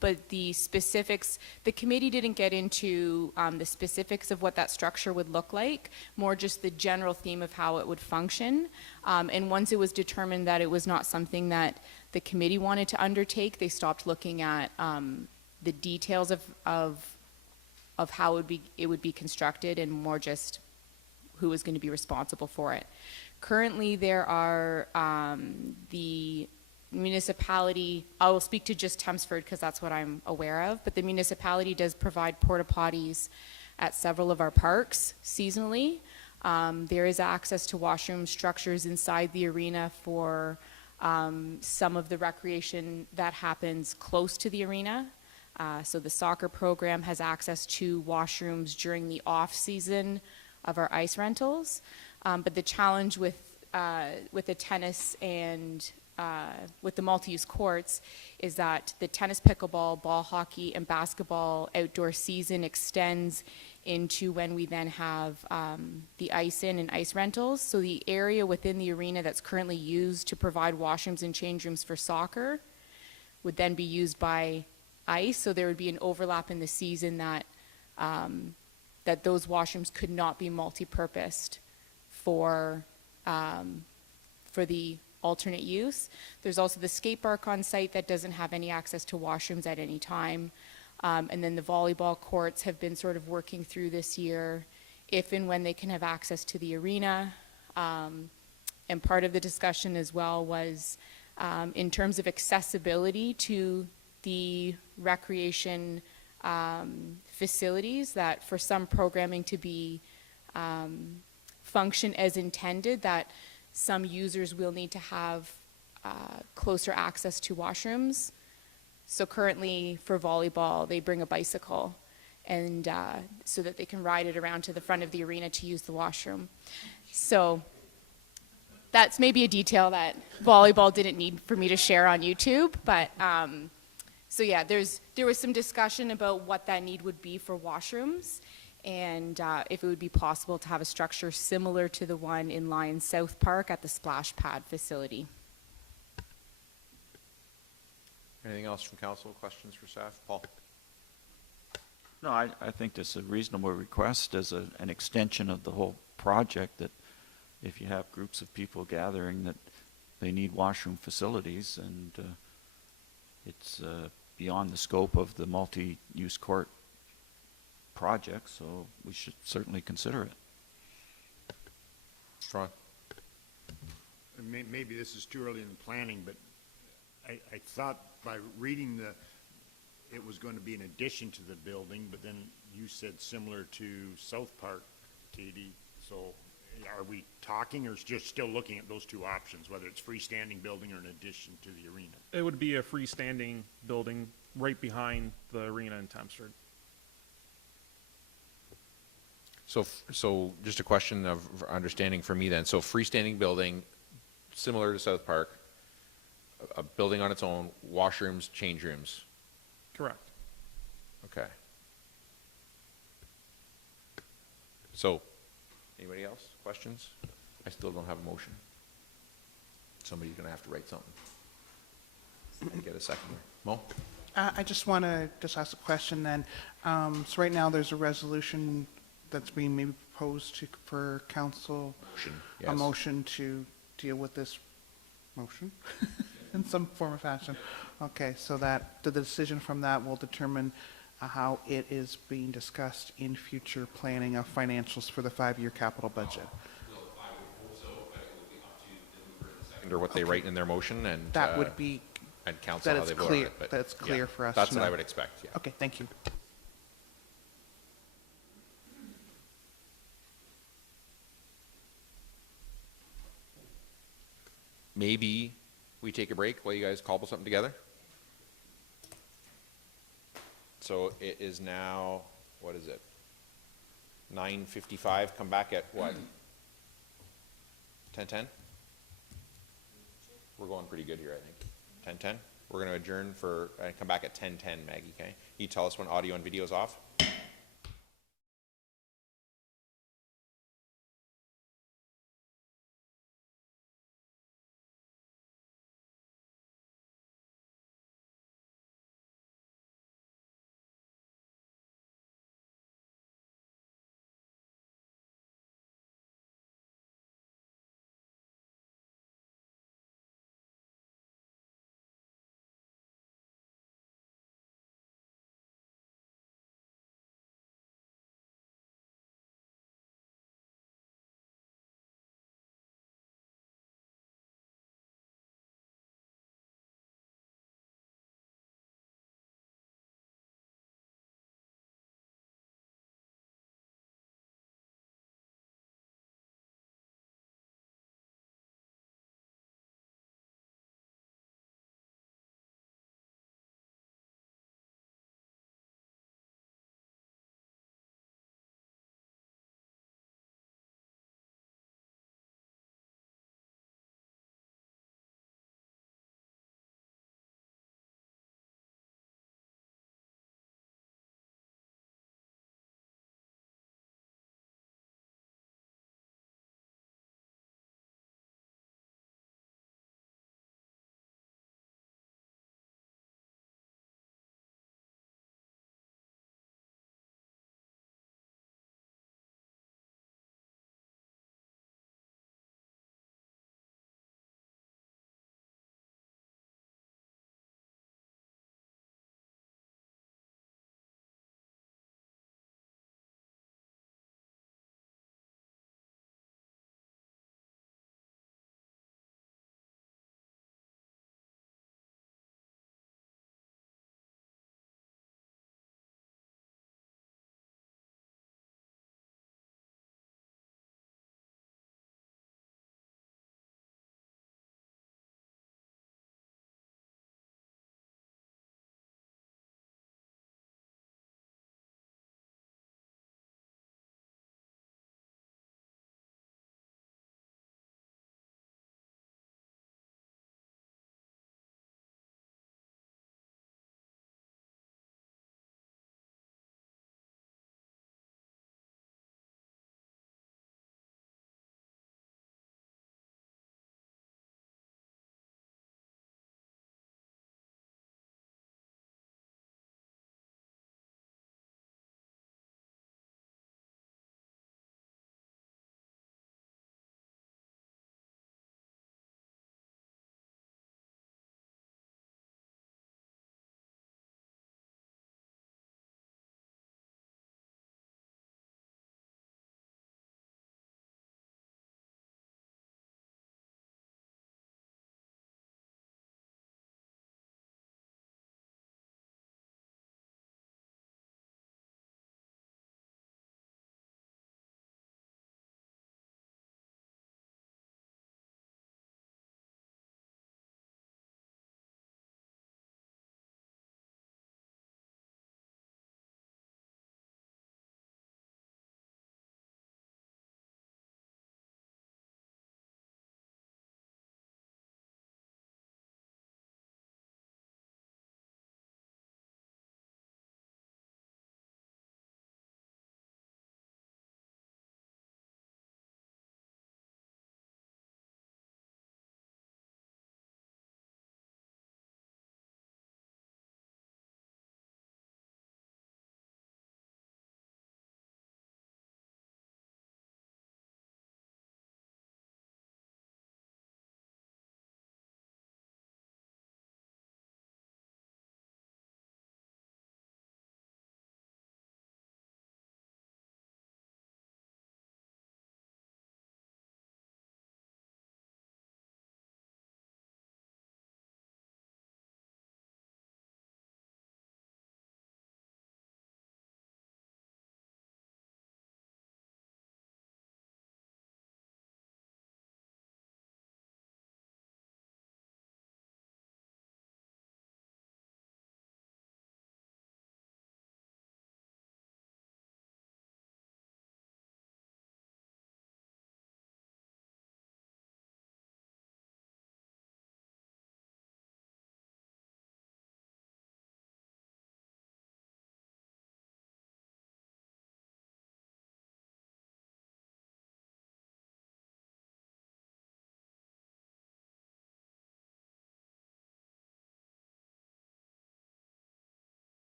But the specifics, the committee didn't get into the specifics of what that structure would look like, more just the general theme of how it would function. And once it was determined that it was not something that the committee wanted to undertake, they stopped looking at the details of how it would be constructed, and more just who was going to be responsible for it. Currently, there are the municipality, I will speak to just Thamesford because that's what I'm aware of, but the municipality does provide porta potties at several of our parks seasonally. There is access to washroom structures inside the arena for some of the recreation that happens close to the arena. So the soccer program has access to washrooms during the off-season of our ice rentals. But the challenge with the tennis and with the multi-use courts is that the tennis, pickleball, ball hockey, and basketball outdoor season extends into when we then have the ice-in and ice rentals. So the area within the arena that's currently used to provide washrooms and change rooms for soccer would then be used by ice. So there would be an overlap in the season that that those washrooms could not be multi-purposed for the alternate use. There's also the skate park on site that doesn't have any access to washrooms at any time. And then the volleyball courts have been sort of working through this year if and when they can have access to the arena. And part of the discussion as well was in terms of accessibility to the recreation facilities, that for some programming to be function as intended, that some users will need to have closer access to washrooms. So currently for volleyball, they bring a bicycle and so that they can ride it around to the front of the arena to use the washroom. So that's maybe a detail that volleyball didn't need for me to share on YouTube, but so yeah, there was some discussion about what that need would be for washrooms, and if it would be possible to have a structure similar to the one in Lions South Park at the splash pad facility. Anything else from council? Questions for staff? Paul? No, I think this is a reasonable request as an extension of the whole project, that if you have groups of people gathering that they need washroom facilities, and it's beyond the scope of the multi-use court project, so we should certainly consider it. Strong. Maybe this is too early in the planning, but I thought by reading it was going to be an addition to the building, but then you said similar to South Park, Katie. So are we talking, or just still looking at those two options, whether it's freestanding building or an addition to the arena? It would be a freestanding building right behind the arena in Thamesford. So just a question of understanding for me then. So freestanding building, similar to South Park, a building on its own, washrooms, change rooms. Correct. Okay. So, anybody else? Questions? I still don't have a motion. Somebody's going to have to write something. And get a second. Mo? I just want to just ask a question then. So right now there's a resolution that's being maybe proposed for council, Motion, a yes. motion to deal with this motion in some form or fashion. Okay, so that the decision from that will determine how it is being discussed in future planning of financials for the 5-year capital budget. Or what they write in their motion, and That would be, and council that how it's they vote on clear, it. But that's yeah, clear for us That's to what I know. would expect. Yeah. Okay, thank you. Maybe we take a break while you guys cobble something together. So it is now, what is it? 9:55. Come back at what? 10:10? We're going pretty good here, I think. 10:10? We're going to adjourn for, come back at 10:10, Maggie, okay? You tell us when audio and video is off?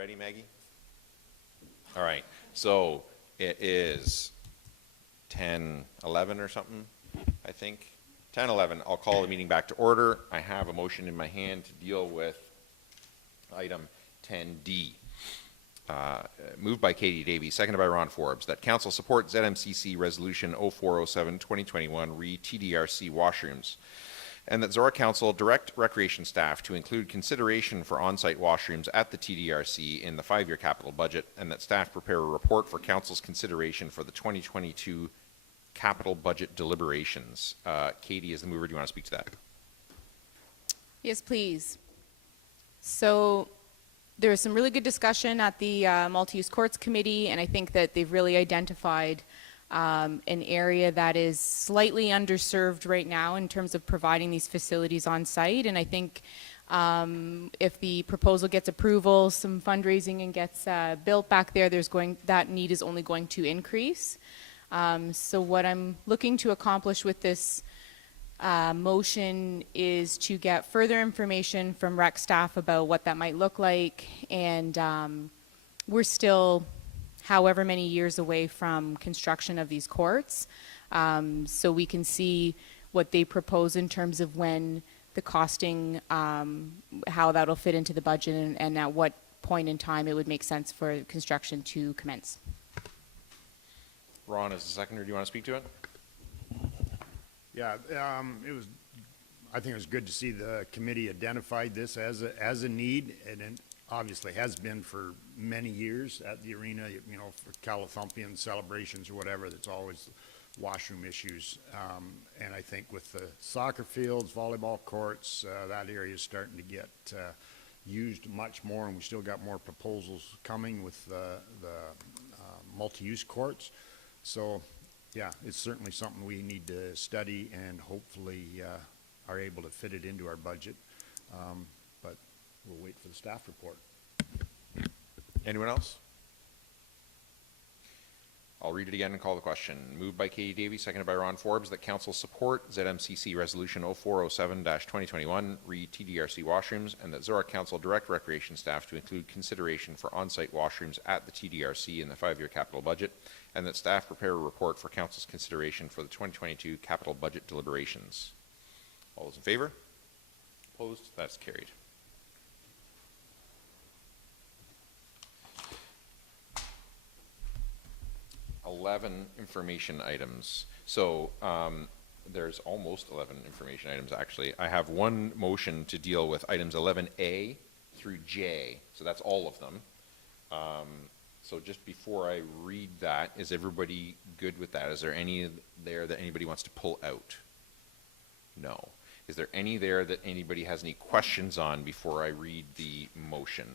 ready, Maggie? All right, so it is 10:11 or something, I think. 10:11, I'll call the meeting back to order. I have a motion in my hand to deal with item 10D. Moved by Katie Davies, seconded by Ron Forbes, that council support ZMCC Resolution 0407-2021 re-TDRC washrooms, and that Zorra Council direct recreation staff to include consideration for on-site washrooms at the TDRC in the 5-year capital budget, and that staff prepare a report for council's consideration for the 2022 capital budget deliberations. Katie is the mover. Do you want to speak to that? Yes, please. So there was some really good discussion at the Multi-Use Courts Committee, and I think that they've really identified an area that is slightly underserved right now in terms of providing these facilities on site. And I think if the proposal gets approval, some fundraising and gets built back there, that need is only going to increase. So what I'm looking to accomplish with this motion is to get further information from rec staff about what that might look like, and we're still however many years away from construction of these courts, so we can see what they propose in terms of when the costing, how that'll fit into the budget, and at what point in time it would make sense for construction to commence. Ron is the seconder. Do you want to speak to it? Yeah, I think it was good to see the committee identified this as a need, and it obviously has been for many years at the arena, you know, for Calathumpian celebrations or whatever, that's always washroom issues. And I think with the soccer fields, volleyball courts, that area is starting to get used much more, and we still got more proposals coming with the multi-use courts. So, yeah, it's certainly something we need to study and hopefully are able to fit it into our budget. But we'll wait for the staff report. Anyone else? I'll read it again and call the question. Moved by Katie Davies, seconded by Ron Forbes, that council support ZMCC Resolution 0407-2021 re-TDRC washrooms, and that Zorra Council direct recreation staff to include consideration for on-site washrooms at the TDRC in the 5-year capital budget, and that staff prepare a report for council's consideration for the 2022 capital budget deliberations. All those in favor? Opposed? That's carried. Information items. So there's almost 11 information items, actually. I have one motion to deal with items 11A through J, so that's all of them. So just before I read that, is everybody good with that? Is there any there that anybody wants to pull out? No. Is there any there that anybody has any questions on before I read the motion?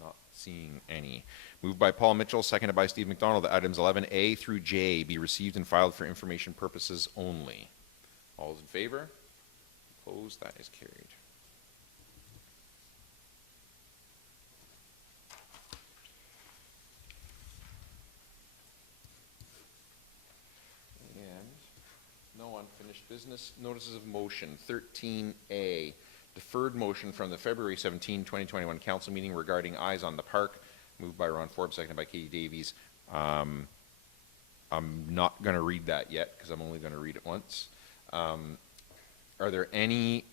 Not seeing any. Moved by Paul Mitchell, seconded by Steve McDonald, that items 11A through J be received and filed for information purposes only. All those in favor? Opposed? That is carried. And no unfinished business. Notices of motion. 13A. Deferred motion from the February 17, 2021 council meeting regarding Eyes on the Park. Moved by Ron Forbes, seconded by Katie Davies. I'm not going to read that yet because I'm only going to read it once. Are there any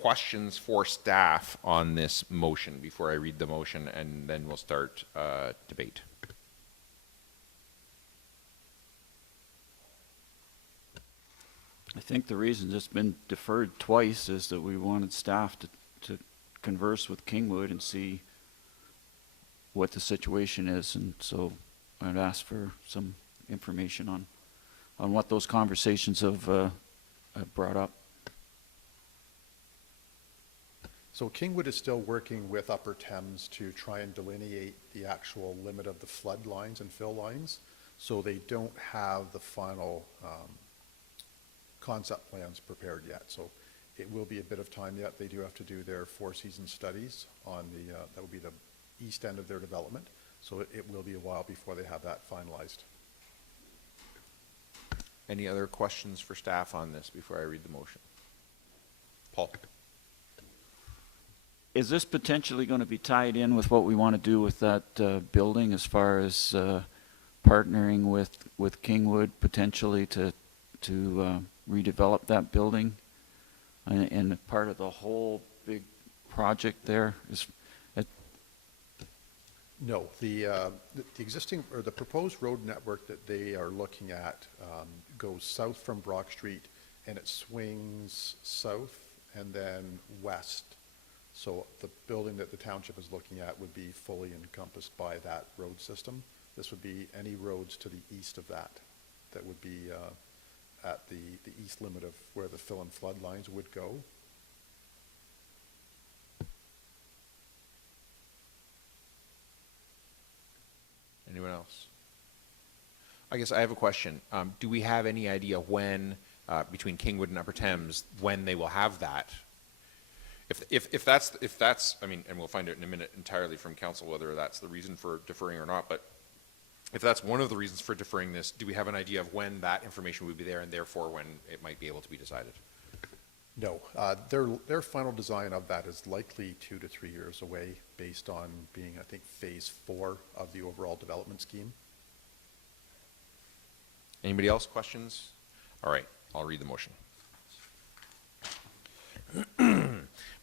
questions for staff on this motion before I read the motion, and then we'll start debate? I think the reason it's been deferred twice is that we wanted staff to converse with Kingwood and see what the situation is, and so I'd ask for some information on what those conversations have brought up. So Kingwood is still working with Upper Thames to try and delineate the actual limit of the flood lines and fill lines, so they don't have the final concept plans prepared yet. So it will be a bit of time yet. They do have to do their 4-season studies on the, that would be the east end of their development. So it will be a while before they have that finalized. Any other questions for staff on this before I read the motion? Paul? Is this potentially going to be tied in with what we want to do with that building as far as partnering with Kingwood potentially to redevelop that building? And part of the whole big project there is, No, the existing, or the proposed road network that they are looking at goes south from Brock Street, and it swings south and then west. So the building that the township is looking at would be fully encompassed by that road system. This would be any roads to the east of that, that would be at the east limit of where the fill and flood lines would go. Anyone else? I guess I have a question. Do we have any idea when, between Kingwood and Upper Thames, when they will have that? If that's, I mean, and we'll find out in a minute entirely from council whether that's the reason for deferring or not, but if that's one of the reasons for deferring this, do we have an idea of when that information would be there and therefore when it might be able to be decided? No, their final design of that is likely 2 to 3 years away, based on being, I think, phase 4 of the overall development scheme. Anybody else? Questions? All right, I'll read the motion.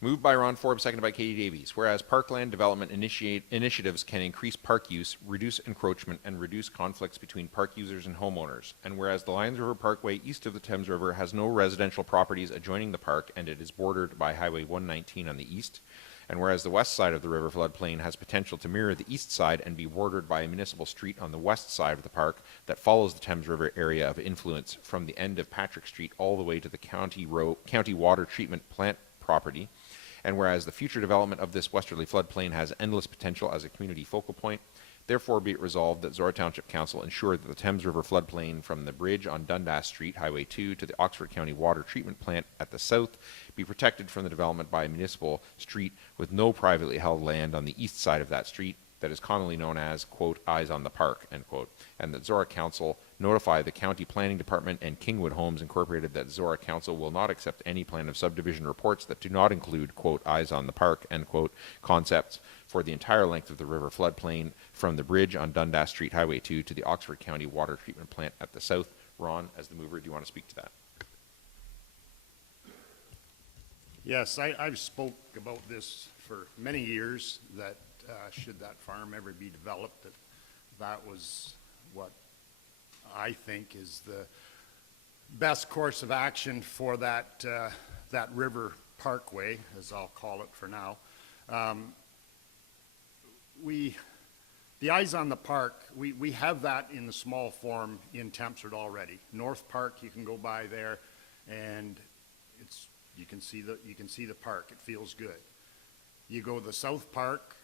Moved by Ron Forbes, seconded by Katie Davies. Whereas parkland development initiatives can increase park use, reduce encroachment, and reduce conflicts between park users and homeowners. And whereas the Lions River Parkway east of the Thames River has no residential properties adjoining the park, and it is bordered by Highway 119 on the east. And whereas the west side of the river floodplain has potential to mirror the east side and be bordered by a municipal street on the west side of the park that follows the Thames River area of influence from the end of Patrick Street all the way to the county water treatment plant property. And whereas the future development of this westerly floodplain has endless potential as a community focal point, therefore be it resolved that Zorra Township Council ensure that the Thames River floodplain from the bridge on Dundas Street, Highway 2, to the Oxford County Water Treatment Plant at the south be protected from the development by a municipal street with no privately held land on the east side of that street that is commonly known as, quote, eyes on the park, end quote, and that Zorra Council notify the County Planning Department and Kingwood Homes Incorporated that Zorra Council will not accept any plan of subdivision reports that do not include, quote, eyes on the park, end quote, concepts for the entire length of the river floodplain from the bridge on Dundas Street, Highway 2 to the Oxford County Water Treatment Plant at the south. Ron, as the mover, do you want to speak to that? Yes, I've spoke about this for many years, that should that farm ever be developed, that was what I think is the best course of action for that river parkway, as I'll call it for now. The eyes on the park, we have that in the small form in Tempsford already. North Park, you can go by there, and you can see the park. It feels good. You go to the South Park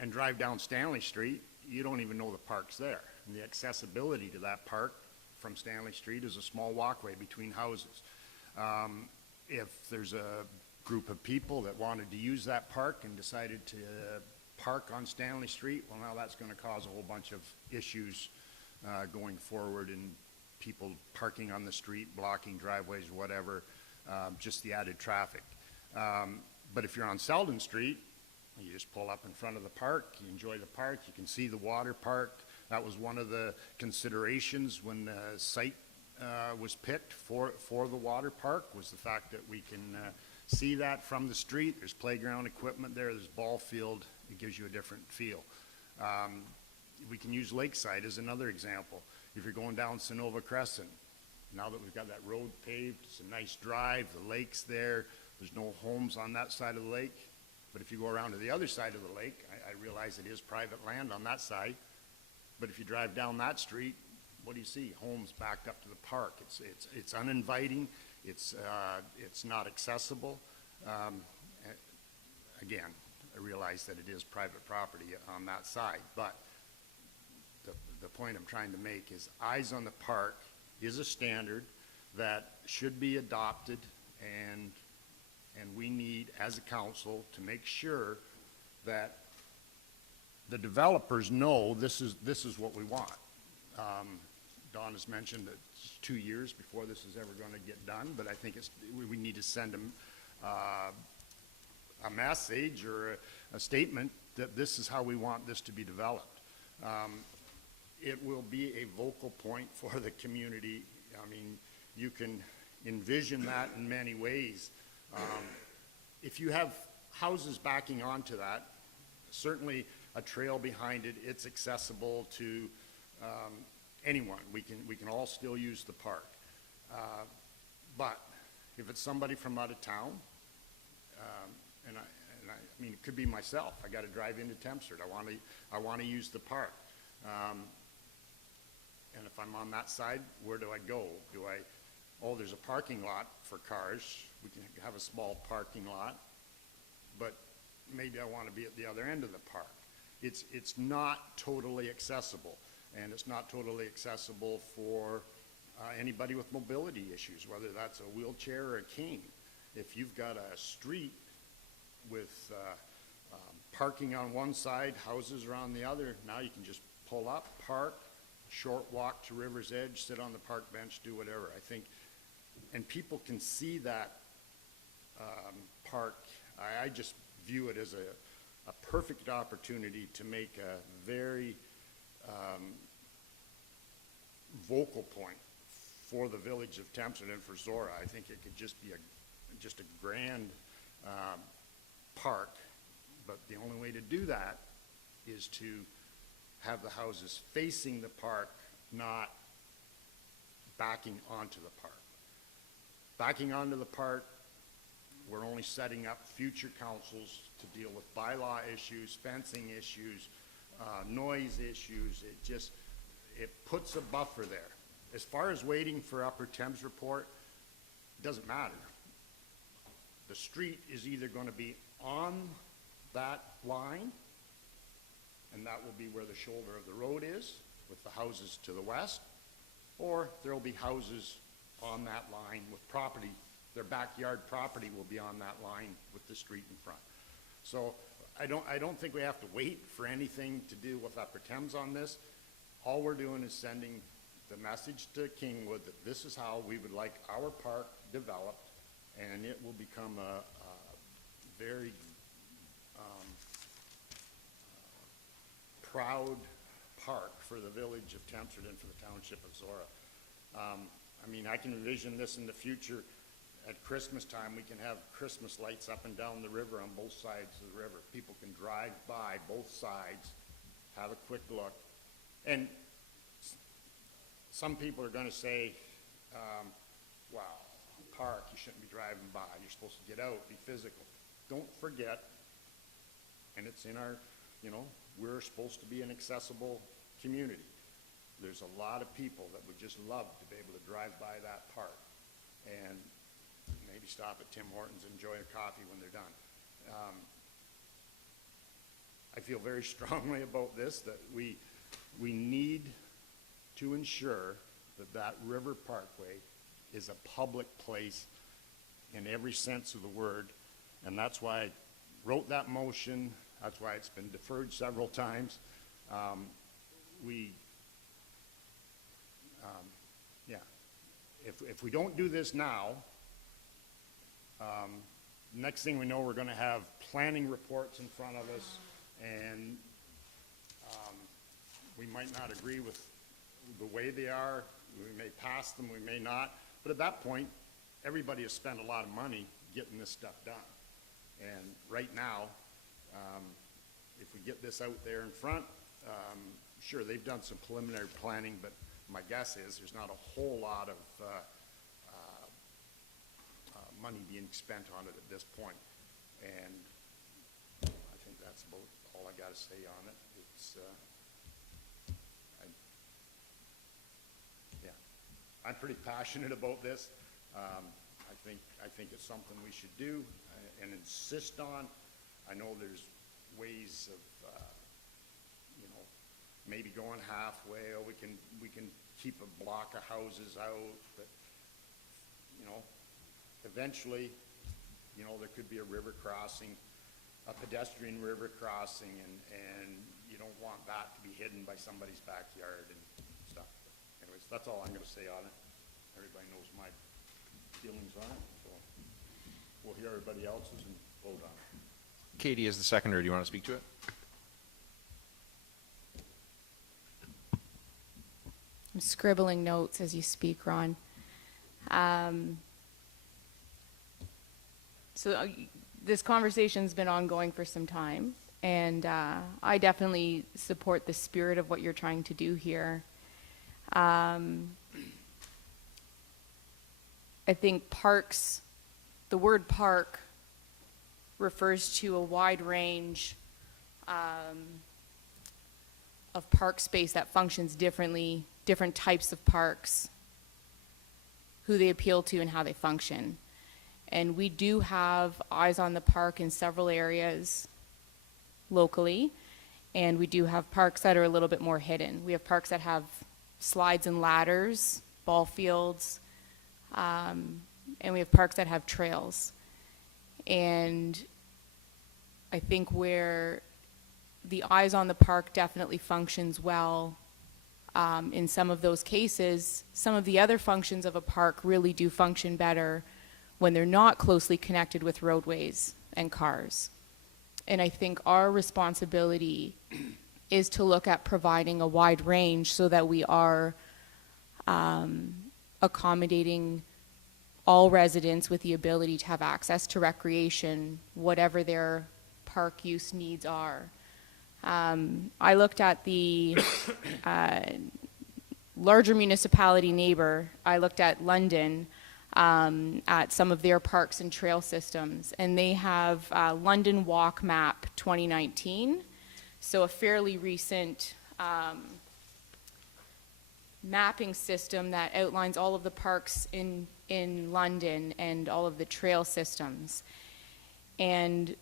and drive down Stanley Street, you don't even know the park's there. And the accessibility to that park from Stanley Street is a small walkway between houses. If there's a group of people that wanted to use that park and decided to park on Stanley Street, well, now that's going to cause a whole bunch of issues going forward, and people parking on the street, blocking driveways, whatever, just the added traffic. But if you're on Selden Street, you just pull up in front of the park, you enjoy the park, you can see the water park. That was one of the considerations when the site was picked for the water park, was the fact that we can see that from the street. There's playground equipment there, there's ball field, it gives you a different feel. We can use Lakeside as another example. If you're going down Sonova Crescent, now that we've got that road paved, it's a nice drive, the lake's there, there's no homes on that side of the lake. But if you go around to the other side of the lake, I realize it is private land on that side, but if you drive down that street, what do you see? Homes backed up to the park. It's uninviting, it's not accessible. Again, I realize that it is private property on that side, but the point I'm trying to make is eyes on the park is a standard that should be adopted, and we need, as a council, to make sure that the developers know this is what we want. Don has mentioned that it's 2 years before this is ever going to get done, but I think we need to send them a message or a statement that this is how we want this to be developed. It will be a vocal point for the community. I mean, you can envision that in many ways. If you have houses backing onto that, certainly a trail behind it, it's accessible to anyone. We can all still use the park. But if it's somebody from out of town, and I mean, it could be myself. I got to drive into Thamesford. I want to use the park. And if I'm on that side, where do I go? Oh, there's a parking lot for cars. We can have a small parking lot, but maybe I want to be at the other end of the park. It's not totally accessible, and it's not totally accessible for anybody with mobility issues, whether that's a wheelchair or a cane. If you've got a street with parking on one side, houses are on the other, now you can just pull up, park, short walk to River's Edge, sit on the park bench, do whatever. I think, and people can see that park. I just view it as a perfect opportunity to make a very vocal point for the village of Thamesford and for Zora. I think it could just be just a grand park, but the only way to do that is to have the houses facing the park, not backing onto the park. Backing onto the park, we're only setting up future councils to deal with bylaw issues, fencing issues, noise issues. It puts a buffer there. As far as waiting for Upper Thames report, it doesn't matter. The street is either going to be on that line, and that will be where the shoulder of the road is, with the houses to the west, or there will be houses on that line with property. Their backyard property will be on that line with the street in front. So I don't think we have to wait for anything to do with Upper Thames on this. All we're doing is sending the message to Kingwood that this is how we would like our park developed, and it will become a very proud park for the village of Thamesford and for the township of Zora. I mean, I can envision this in the future. At Christmas time, we can have Christmas lights up and down the river on both sides of the river. People can drive by both sides, have a quick look. And some people are going to say, wow, park, you shouldn't be driving by. You're supposed to get out, be physical. Don't forget, and it's in our, we're supposed to be an accessible community. There's a lot of people that would just love to be able to drive by that park and maybe stop at Tim Hortons and enjoy a coffee when they're done. I feel very strongly about this, that we need to ensure that River Parkway is a public place in every sense of the word, and that's why I wrote that motion. That's why it's been deferred several times. If we don't do this now, next thing we know, we're going to have planning reports in front of us, and we might not agree with the way they are. We may pass them, we may not. But at that point, everybody has spent a lot of money getting this stuff done. And right now, if we get this out there in front, sure, they've done some preliminary planning, but my guess is there's not a whole lot of money being spent on it at this point. And I think that's about all I got to say on it. I'm pretty passionate about this. I think it's something we should do and insist on. I know there's ways of maybe going halfway, or we can keep a block of houses out, but eventually there could be a river crossing, a pedestrian river crossing, and you don't want that to be hidden by somebody's backyard and stuff. But anyways, that's all I'm going to say on it. Everybody knows my feelings on it, so we'll hear everybody else's and vote on it. Katie is the seconder. Do you want to speak to it? I'm scribbling notes as you speak, Ron. This conversation's been ongoing for some time, and I definitely support the spirit of what you're trying to do here. I think parks, the word park refers to a wide range of park space that functions differently, different types of parks, who they appeal to and how they function. And we do have eyes on the park in several areas locally, and we do have parks that are a little bit more hidden. We have parks that have slides and ladders, ball fields, and we have parks that have trails. And I think where the eyes on the park definitely functions well, in some of those cases, some of the other functions of a park really do function better when they're not closely connected with roadways and cars. And I think our responsibility is to look at providing a wide range so that we are accommodating all residents with the ability to have access to recreation, whatever their park use needs are. I looked at the larger municipality neighbor. I looked at London, at some of their parks and trail systems, and they have London Walk Map 2019, so a fairly recent mapping system that outlines all of the parks in London and all of the trail systems. And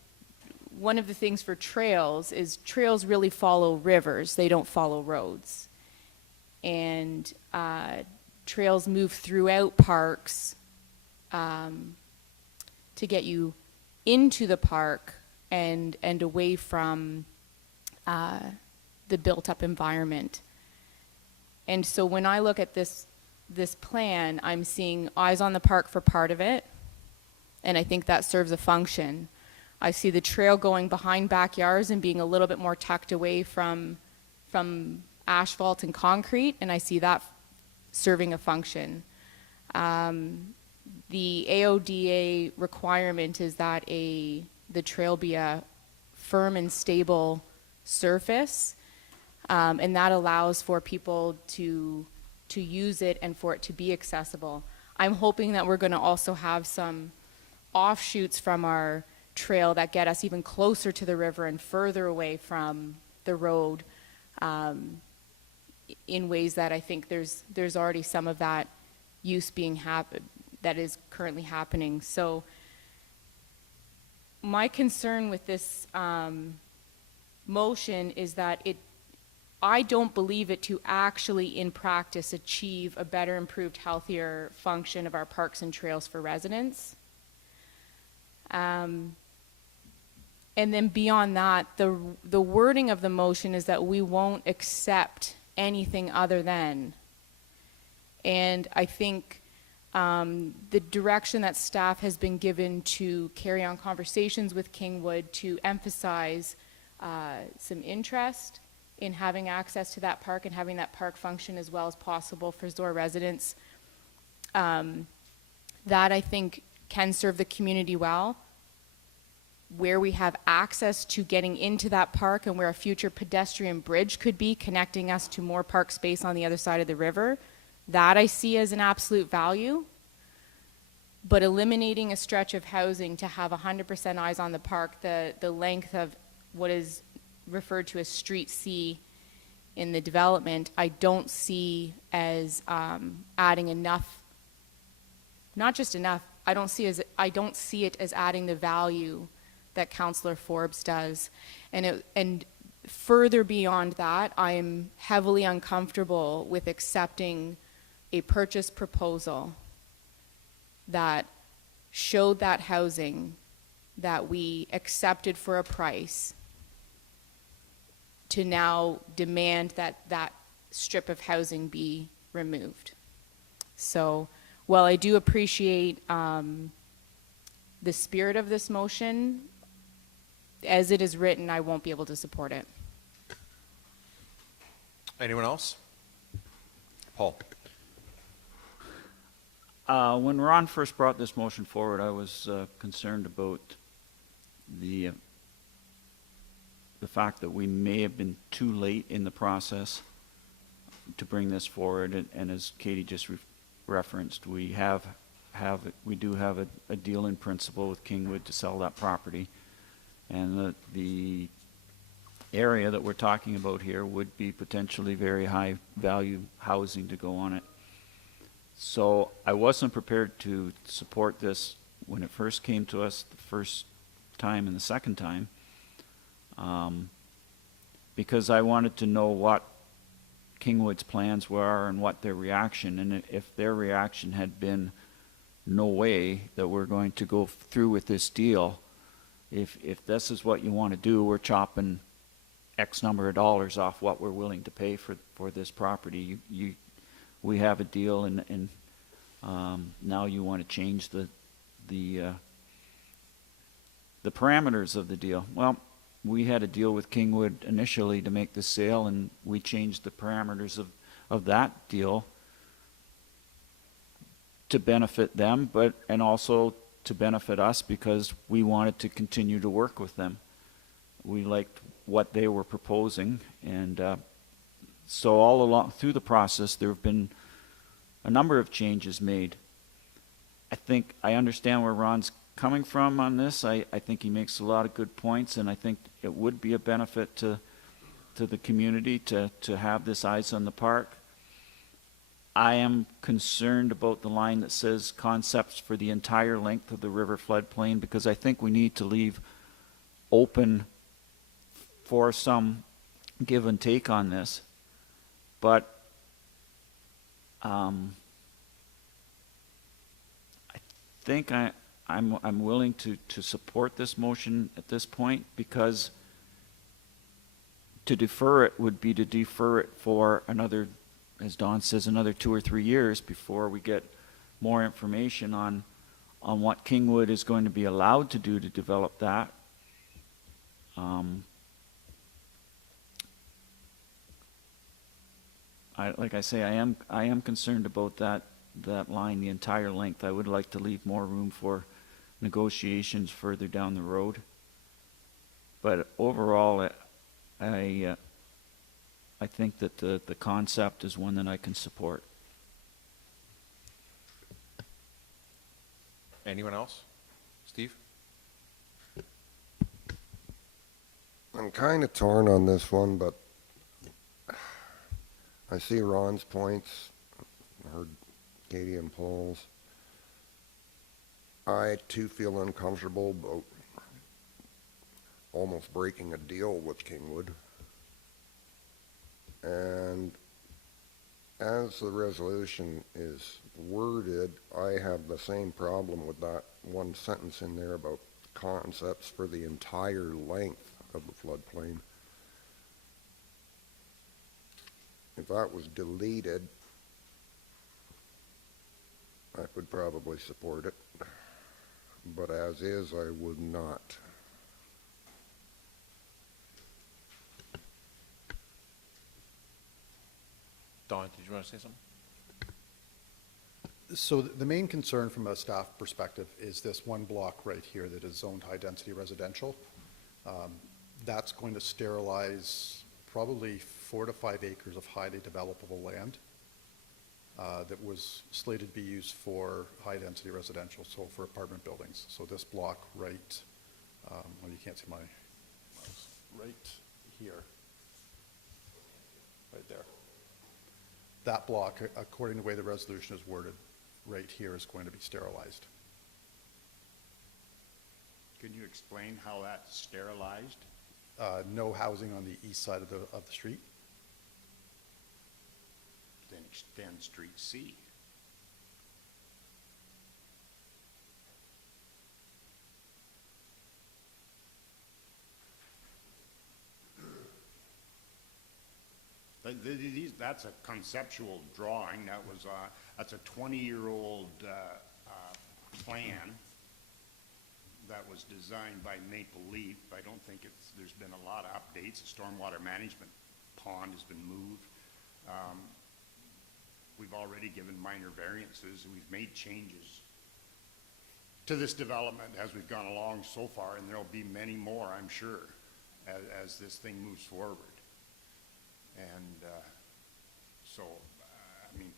one of the things for trails is trails really follow rivers, they don't follow roads. And trails move throughout parks to get you into the park and away from the built-up environment. And so when I look at this plan, I'm seeing eyes on the park for part of it, and I think that serves a function. I see the trail going behind backyards and being a little bit more tucked away from asphalt and concrete, and I see that serving a function. The AODA requirement is that the trail be a firm and stable surface, and that allows for people to use it and for it to be accessible. I'm hoping that we're going to also have some offshoots from our trail that get us even closer to the river and further away from the road, in ways that I think there's already some of that use that is currently happening. So my concern with this motion is that I don't believe it to actually in practice achieve a better, improved, healthier function of our parks and trails for residents. And then beyond that, the wording of the motion is that we won't accept anything other than. And I think the direction that staff has been given to carry on conversations with Kingwood to emphasize some interest in having access to that park and having that park function as well as possible for Zora residents, that I think can serve the community well. Where we have access to getting into that park and where a future pedestrian bridge could be connecting us to more park space on the other side of the river, that I see as an absolute value. But eliminating a stretch of housing to have 100% eyes on the park, the length of what is referred to as Street C in the development, I don't see as adding enough, not just enough, I don't see it as adding the value that Councillor Forbes does. And further beyond that, I am heavily uncomfortable with accepting a purchase proposal that showed that housing that we accepted for a price to now demand that that strip of housing be removed. So while I do appreciate the spirit of this motion, as it is written, I won't be able to support it. Anyone else? Paul? When Ron first brought this motion forward, I was concerned about the fact that we may have been too late in the process to bring this forward, and as Katie just referenced, we do have a deal in principle with Kingwood to sell that property, and the area that we're talking about here would be potentially very high value housing to go on it. So I wasn't prepared to support this when it first came to us the first time and the second time, because I wanted to know what Kingwood's plans were and what their reaction, and if their reaction had been no way that we're going to go through with this deal, if this is what you want to do, we're chopping X number of dollars off what we're willing to pay for this property. We have a deal, and now you want to change the parameters of the deal. Well, we had a deal with Kingwood initially to make the sale, and we changed the parameters of that deal to benefit them, and also to benefit us because we wanted to continue to work with them. We liked what they were proposing, and so all along through the process there have been a number of changes made. I think I understand where Ron's coming from on this. I think he makes a lot of good points, and I think it would be a benefit to the community to have this ice on the park. I am concerned about the line that says concepts for the entire length of the river floodplain, because I think we need to leave open for some give and take on this. But I think I'm willing to support this motion at this point, because to defer it would be to defer it for another, as Don says, another 2 or 3 years before we get more information on what Kingwood is going to be allowed to do to develop that. Like I say, I am concerned about that line, the entire length. I would like to leave more room for negotiations further down the road. But overall, I think that the concept is one that I can support. Anyone else? Steve? I'm kind of torn on this one, but I see Ron's points. I heard Katie and Paul's. I too feel uncomfortable about almost breaking a deal with Kingwood. And as the resolution is worded, I have the same problem with that one sentence in there about concepts for the entire length of the floodplain. If that was deleted, I would probably support it, but as is, I would not. Don, did you want to say something? So the main concern from a staff perspective is this one block right here that is zoned high-density residential. That's going to sterilize probably 4 to 5 acres of highly developable land that was slated to be used for high-density residential, so for apartment buildings. So this block right, well, you can't see my mouse, right here, right there. That block, according to the way the resolution is worded, right here is going to be sterilized. Can you explain how that's sterilized? No housing on the east side of the street. Then extend Street C. That's a conceptual drawing. That's a 20-year-old plan that was designed by Maple Leaf. I don't think there's been a lot of updates. The stormwater management pond has been moved. We've already given minor variances. We've made changes to this development as we've gone along so far, and there'll be many more, I'm sure, as this thing moves forward. And so, I mean,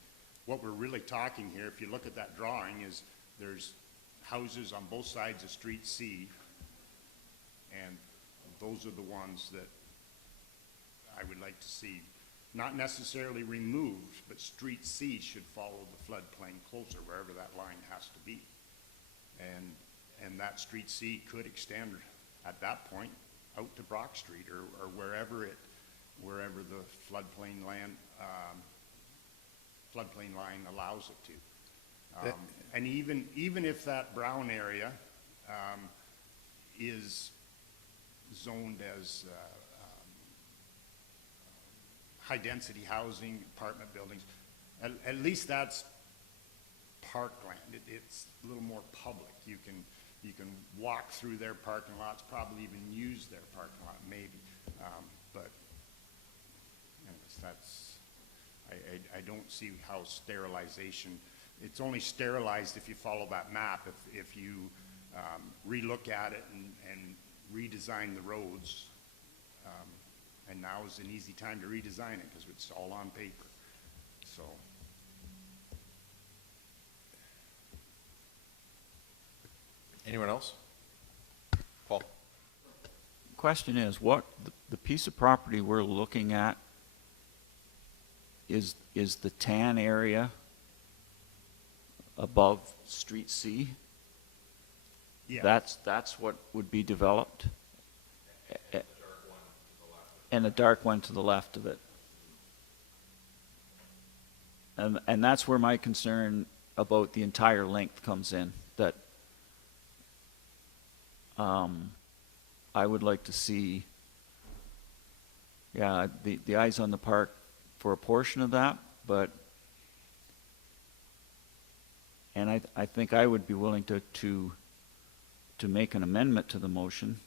what we're really talking here, if you look at that drawing, is there's houses on both sides of Street C, and those are the ones that I would like to see not necessarily removed, but Street C should follow the floodplain closer, wherever that line has to be. And that Street C could extend at that point out to Brock Street or wherever the floodplain line allows it to. And even if that brown area is zoned as high-density housing, apartment buildings, at least that's parkland. It's a little more public. You can walk through their parking lots, probably even use their parking lot, maybe. But anyways, that's, I don't see how sterilization, it's only sterilized if you follow that map. If you relook at it and redesign the roads, and now is an easy time to redesign it because it's all on paper. So. Anyone else? Paul? Question is, the piece of property we're looking at is the tan area above Street C? Yeah. That's what would be developed? And the dark one to the left of it. And that's where my concern about the entire length comes in, that I would like to see, the eyes on the park for a portion of that, but, and I think I would be willing to make an amendment to the motion.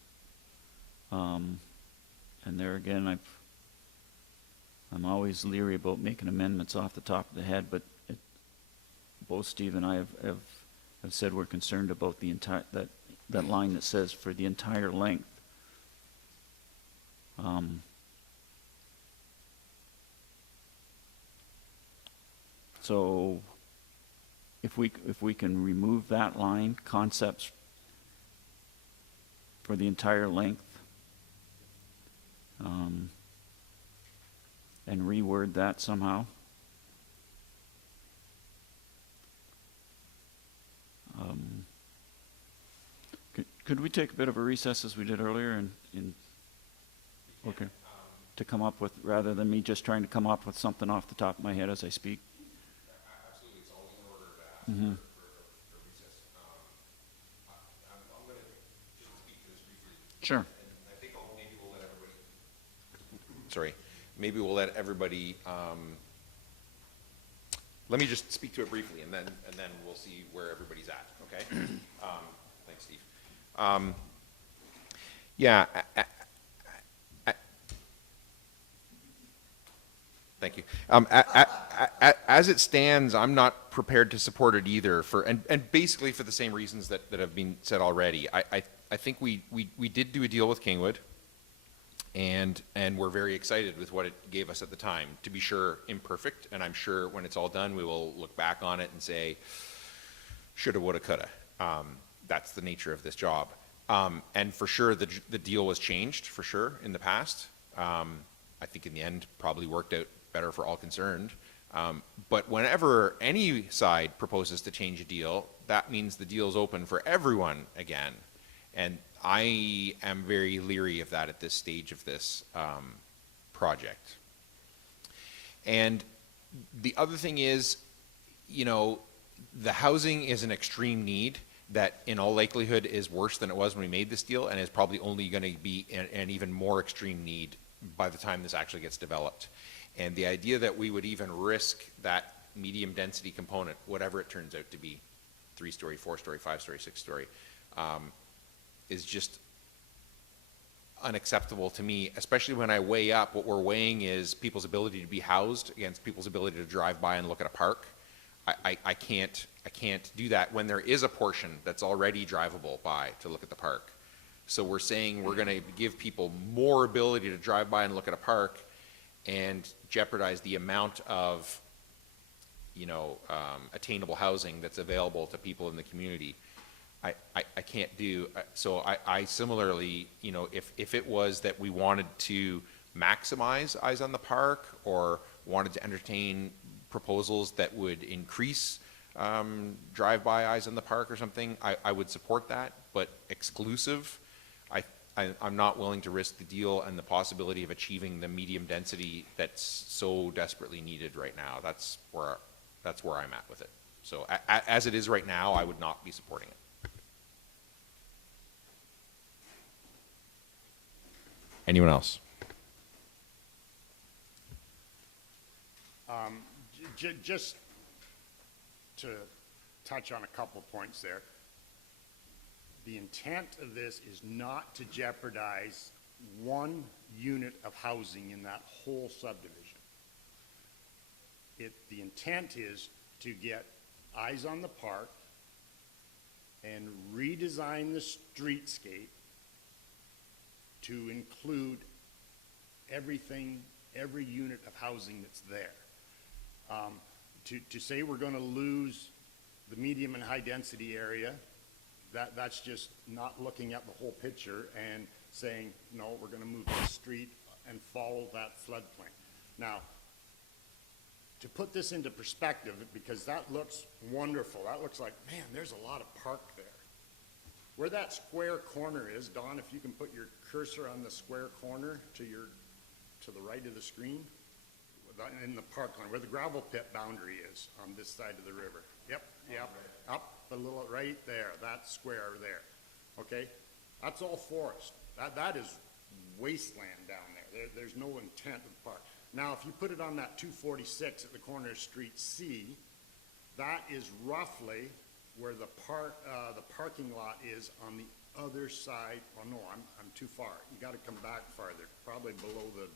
And there again, I'm always leery about making amendments off the top of the head, but both Steve and I have said we're concerned about the entire, that line that says for the entire length. So if we can remove that line, concepts for the entire length, and reword that somehow. Could we take a bit of a recess as we did earlier and okay, to come up with, rather than me just trying to come up with something off the top of my head as I speak? Absolutely, it's always in order to ask for recess. I'm going to just speak to this briefly. Sure. And I think maybe we'll let everybody. Sorry, maybe we'll let everybody. Let me just speak to it briefly, and then we'll see where everybody's at. Okay. Thanks, Steve. Yeah. Thank you. As it stands, I'm not prepared to support it either, and basically for the same reasons that have been said already. I think we did do a deal with Kingwood, and we're very excited with what it gave us at the time. To be sure, imperfect, and I'm sure when it's all done, we will look back on it and say, shoulda, woulda, coulda. That's the nature of this job. And for sure, the deal was changed, for sure, in the past. I think in the end, probably worked out better for all concerned. But whenever any side proposes to change a deal, that means the deal's open for everyone again. And I am very leery of that at this stage of this project. And the other thing is, you know, the housing is an extreme need that in all likelihood is worse than it was when we made this deal, and is probably only going to be an even more extreme need by the time this actually gets developed. And the idea that we would even risk that medium density component, whatever it turns out to be, 3-story, 4-story, 5-story, 6-story, is just unacceptable to me, especially when I weigh up what we're weighing is people's ability to be housed against people's ability to drive by and look at a park. I can't do that when there is a portion that's already drivable by to look at the park. So we're saying we're going to give people more ability to drive by and look at a park and jeopardize the amount of, you know, attainable housing that's available to people in the community. I can't do, so I similarly, you know, if it was that we wanted to maximize eyes on the park or wanted to entertain proposals that would increase drive-by eyes on the park or something, I would support that, but exclusive, I'm not willing to risk the deal and the possibility of achieving the medium density that's so desperately needed right now. That's where I'm at with it. So as it is right now, I would not be supporting it. Anyone else? Just to touch on a couple points there. The intent of this is not to jeopardize one unit of housing in that whole subdivision. The intent is to get eyes on the park and redesign the streetscape to include everything, every unit of housing that's there. To say we're going to lose the medium and high density area, that's just not looking at the whole picture and saying, no, we're going to move the street and follow that floodplain. Now, to put this into perspective, because that looks wonderful, that looks like, man, there's a lot of park there. Where that square corner is, Don, if you can put your cursor on the square corner to the right of the screen, in the park line, where the gravel pit boundary is on this side of the river. Yep, up a little, right there, that square there. Okay, that's all forest. That is wasteland down there. There's no intent of the park. Now, if you put it on that 246 at the corner of Street C, that is roughly where the parking lot is on the other side. Oh no, I'm too far. You got to come back farther, probably below the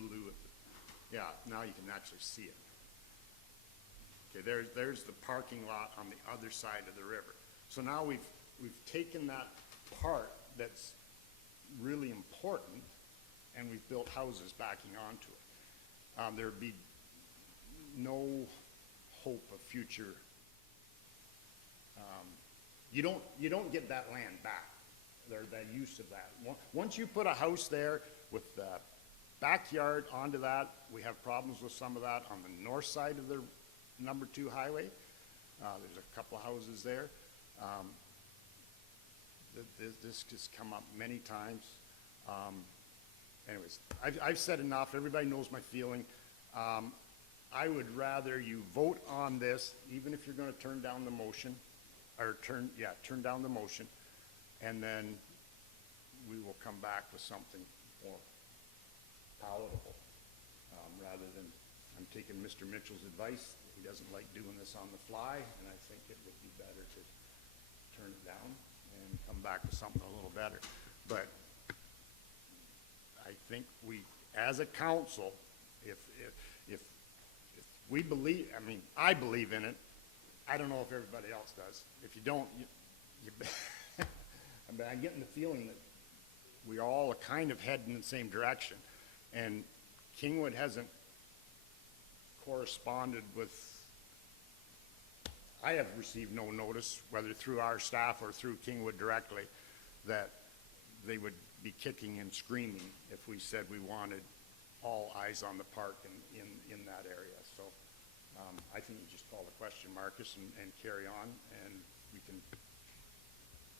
blue. Yeah, now you can actually see it. Okay, there's the parking lot on the other side of the river. So now we've taken that part that's really important and we've built houses backing onto it. There'd be no hope of future. You don't get that land back. That use of that. Once you put a house there with the backyard onto that, we have problems with some of that on the north side of the number 2 highway. There's a couple of houses there. This has come up many times. Anyways, I've said enough. Everybody knows my feeling. I would rather you vote on this, even if you're going to turn down the motion, or turn down the motion, and then we will come back with something more palatable, rather than, I'm taking Mr. Mitchell's advice. He doesn't like doing this on the fly, and I think it would be better to turn it down and come back with something a little better. But I think we, as a council, if we believe, I mean, I believe in it. I don't know if everybody else does. If you don't, I'm getting the feeling that we all are kind of heading in the same direction. And Kingwood hasn't corresponded with, I have received no notice, whether through our staff or through Kingwood directly, that they would be kicking and screaming if we said we wanted all eyes on the park in that area. So I think you just call the question, Marcus, and carry on, and we can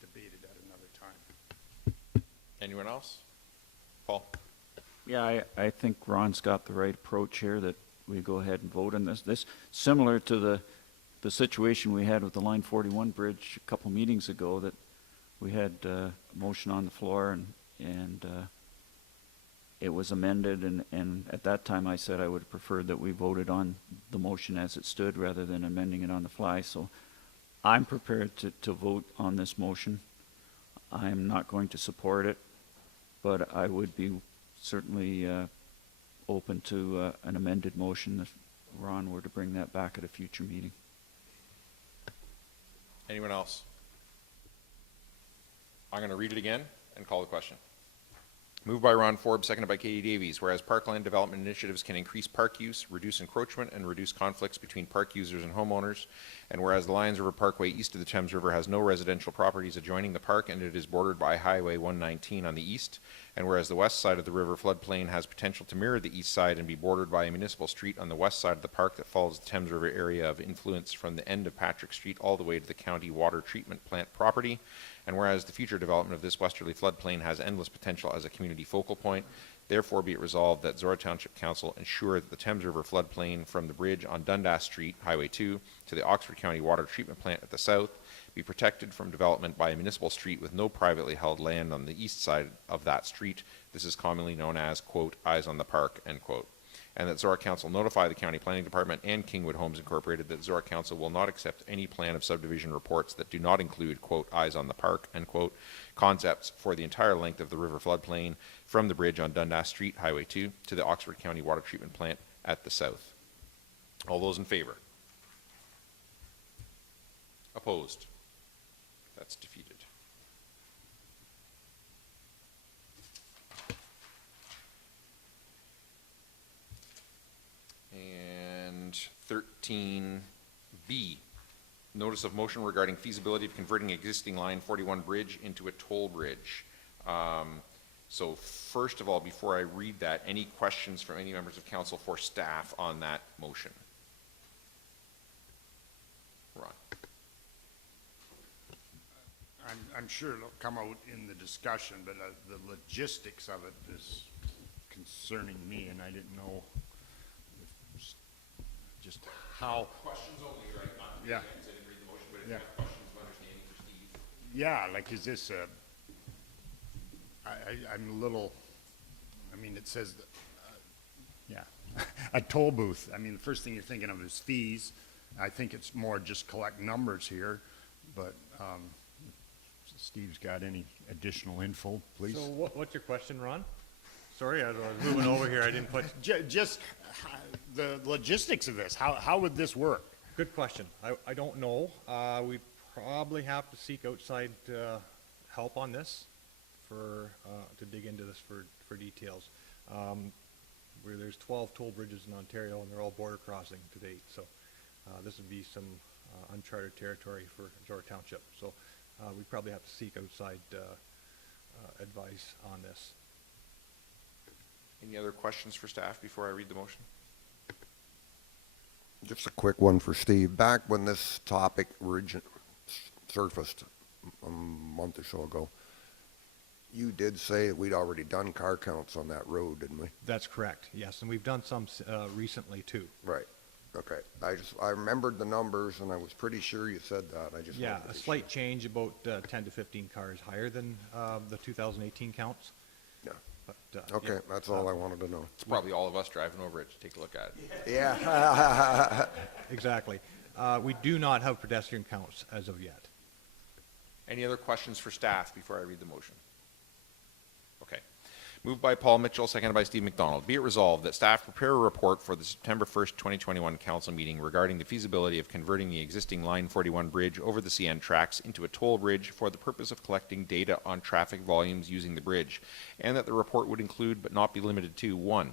debate it at another time. Anyone else? Paul? Yeah, I think Ron's got the right approach here, that we go ahead and vote on this. This, similar to the situation we had with the Line 41 bridge a couple meetings ago, that we had a motion on the floor and it was amended, and at that time I said I would have preferred that we voted on the motion as it stood rather than amending it on the fly. So I'm prepared to vote on this motion. I'm not going to support it, but I would be certainly open to an amended motion if Ron were to bring that back at a future meeting. Anyone else? I'm going to read it again and call the question. Moved by Ron Forbes, seconded by Katie Davies. Whereas parkland development initiatives can increase park use, reduce encroachment, and reduce conflicts between park users and homeowners, and whereas the Lions River Parkway east of the Thames River has no residential properties adjoining the park and it is bordered by Highway 119 on the east, and whereas the west side of the river floodplain has potential to mirror the east side and be bordered by a municipal street on the west side of the park that follows the Thames River area of influence from the end of Patrick Street all the way to the county water treatment plant property, and whereas the future development of this westerly floodplain has endless potential as a community focal point, therefore be it resolved that Zorra Township Council ensure that the Thames River floodplain from the bridge on Dundas Street, Highway 2, to the Oxford County water treatment plant at the south be protected from development by a municipal street with no privately held land on the east side of that street. This is commonly known as, quote, eyes on the park, end quote. And that Zorra Council notify the County Planning Department and Kingwood Homes Incorporated that Zorra Council will not accept any plan of subdivision reports that do not include, quote, eyes on the park, end quote, concepts for the entire length of the river floodplain from the bridge on Dundas Street, Highway 2, to the Oxford County water treatment plant at the south. All those in favor? Opposed? That's defeated. And 13B, notice of motion regarding feasibility of converting existing line 41 bridge into a toll bridge. So first of all, before I read that, any questions from any members of council for staff on that motion? Ron. I'm sure it'll come out in the discussion, but the logistics of it is concerning me, and I didn't know if just how. Questions only, right? Yeah. I didn't read the motion, but if Yeah. you have questions of understanding for Steve. Yeah, like, is this I'm a little, I mean, it says, yeah, a toll booth. I mean, the first thing you're thinking of is fees. I think it's more just collect numbers here, but Steve's got any additional info, please? So what's your question, Ron? Sorry, I was moving over here, I didn't put. Just the logistics of this, how would this work? Good question. I don't know. We probably have to seek outside help on this to dig into this for details. Where there's 12 toll bridges in Ontario and they're all border crossing to date. So this would be some uncharted territory for Zorra Township. So we probably have to seek outside advice on this. Any other questions for staff before I read the motion? Just a quick one for Steve. Back when this topic surfaced a month or so ago, you did say that we'd already done car counts on that road, didn't we? That's correct, yes, and we've done some recently too. Right. Okay. I remembered the numbers, and I was pretty sure you said that. I just Yeah, wanted to a be slight change, about 10 to 15 cars higher than the 2018 counts. Yeah. But, Okay, yeah. that's all I wanted to know. It's probably all of us driving over it to take a look at it. Yeah. Exactly. We do not have pedestrian counts as of yet. Any other questions for staff before I read the motion? Okay. Moved by Paul Mitchell, seconded by Steve McDonald. Be it resolved that staff prepare a report for the September 1st, 2021 council meeting regarding the feasibility of converting the existing Line 41 bridge over the CN tracks into a toll bridge for the purpose of collecting data on traffic volumes using the bridge, and that the report would include but not be limited to 1.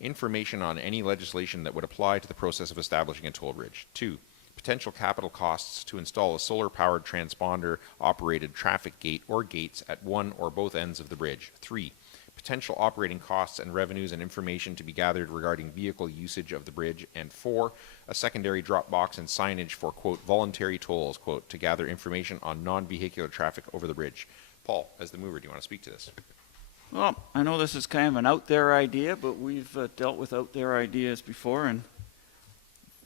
Information on any legislation that would apply to the process of establishing a toll bridge. 2. Potential capital costs to install a solar-powered transponder-operated traffic gate or gates at one or both ends of the bridge. 3. Potential operating costs and revenues and information to be gathered regarding vehicle usage of the bridge. And 4. A secondary drop box and signage for, quote, voluntary tolls, quote, to gather information on non-vehicular traffic over the bridge. Paul, as the mover, do you want to speak to this? Well, I know this is kind of an out there idea, but we've dealt with out there ideas before, and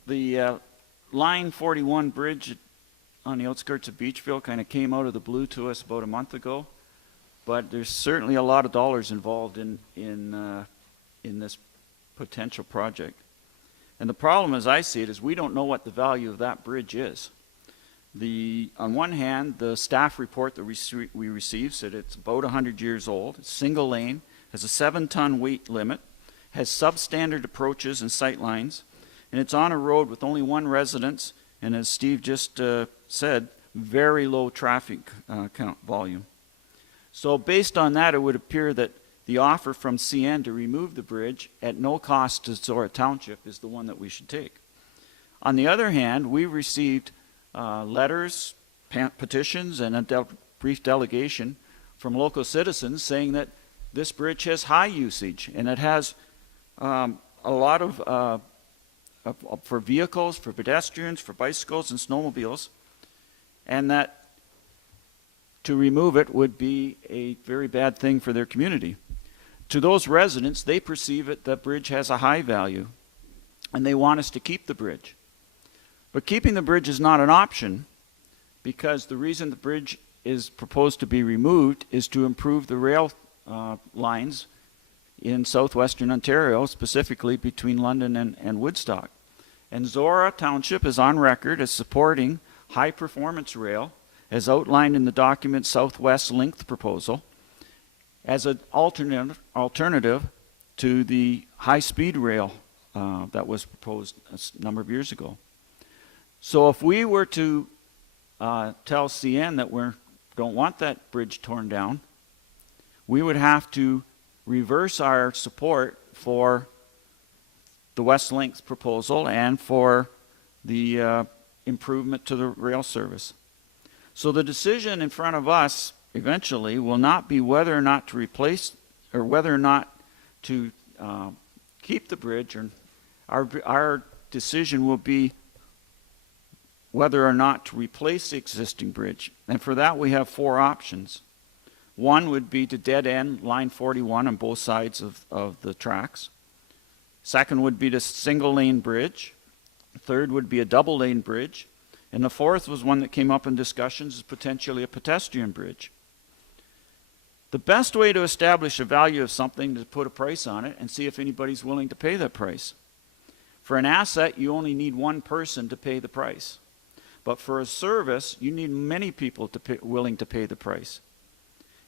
the Line 41 bridge on the outskirts of Beachville kind of came out of the blue to us about a month ago, but there's certainly a lot of dollars involved in this potential project. And the problem as I see it is we don't know what the value of that bridge is. On one hand, the staff report that we received said it's about 100 years old, it's single lane, has a 7-ton weight limit, has substandard approaches and sight lines, and it's on a road with only one residence, and as Steve just said, very low traffic count volume. So based on that, it would appear that the offer from CN to remove the bridge at no cost to Zorra Township is the one that we should take. On the other hand, we received letters, petitions, and a brief delegation from local citizens saying that this bridge has high usage and it has a lot of for vehicles, for pedestrians, for bicycles and snowmobiles, and that to remove it would be a very bad thing for their community. To those residents, they perceive it, the bridge has a high value, and they want us to keep the bridge. But keeping the bridge is not an option, because the reason the bridge is proposed to be removed is to improve the rail lines in southwestern Ontario, specifically between London and Woodstock. And Zorra Township is on record as supporting high-performance rail, as outlined in the document Southwest Length Proposal, as an alternative to the high-speed rail that was proposed a number of years ago. So if we were to tell CN that we don't want that bridge torn down, we would have to reverse our support for the West Links proposal and for the improvement to the rail service. So the decision in front of us eventually will not be whether or not to replace or whether or not to keep the bridge. Or our decision will be whether or not to replace the existing bridge. And for that we have 4 options. One would be to dead end line 41 on both sides of the tracks. Second would be the single lane bridge. Third would be a double lane bridge. And the fourth was one that came up in discussions as potentially a pedestrian bridge. The best way to establish a value of something is to put a price on it and see if anybody's willing to pay that price. For an asset, you only need one person to pay the price. But for a service, you need many people willing to pay the price.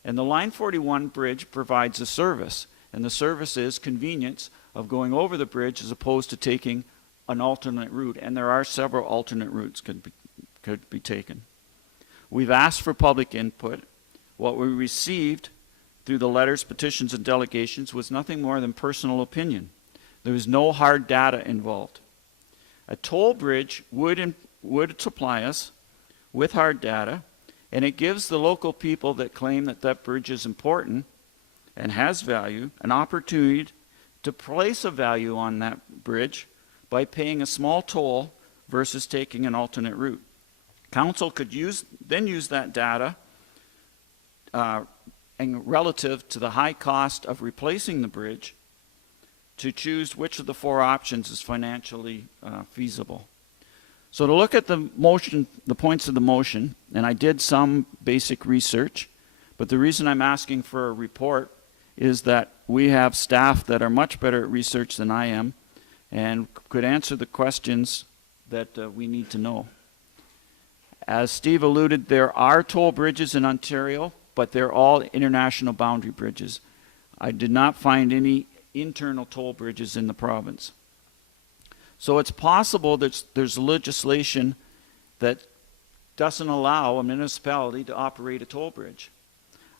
And the Line 41 bridge provides a service, and the service is convenience of going over the bridge as opposed to taking an alternate route, and there are several alternate routes could be taken. We've asked for public input. What we received through the letters, petitions, and delegations was nothing more than personal opinion. There was no hard data involved. A toll bridge would supply us with hard data, and it gives the local people that claim that that bridge is important and has value an opportunity to place a value on that bridge by paying a small toll versus taking an alternate route. Council could then use that data and relative to the high cost of replacing the bridge to choose which of the 4 options is financially feasible. So to look at the motion, the points of the motion, and I did some basic research, but the reason I'm asking for a report is that we have staff that are much better at research than I am and could answer the questions that we need to know. As Steve alluded, there are toll bridges in Ontario, but they're all international boundary bridges. I did not find any internal toll bridges in the province. So it's possible that there's legislation that doesn't allow a municipality to operate a toll bridge.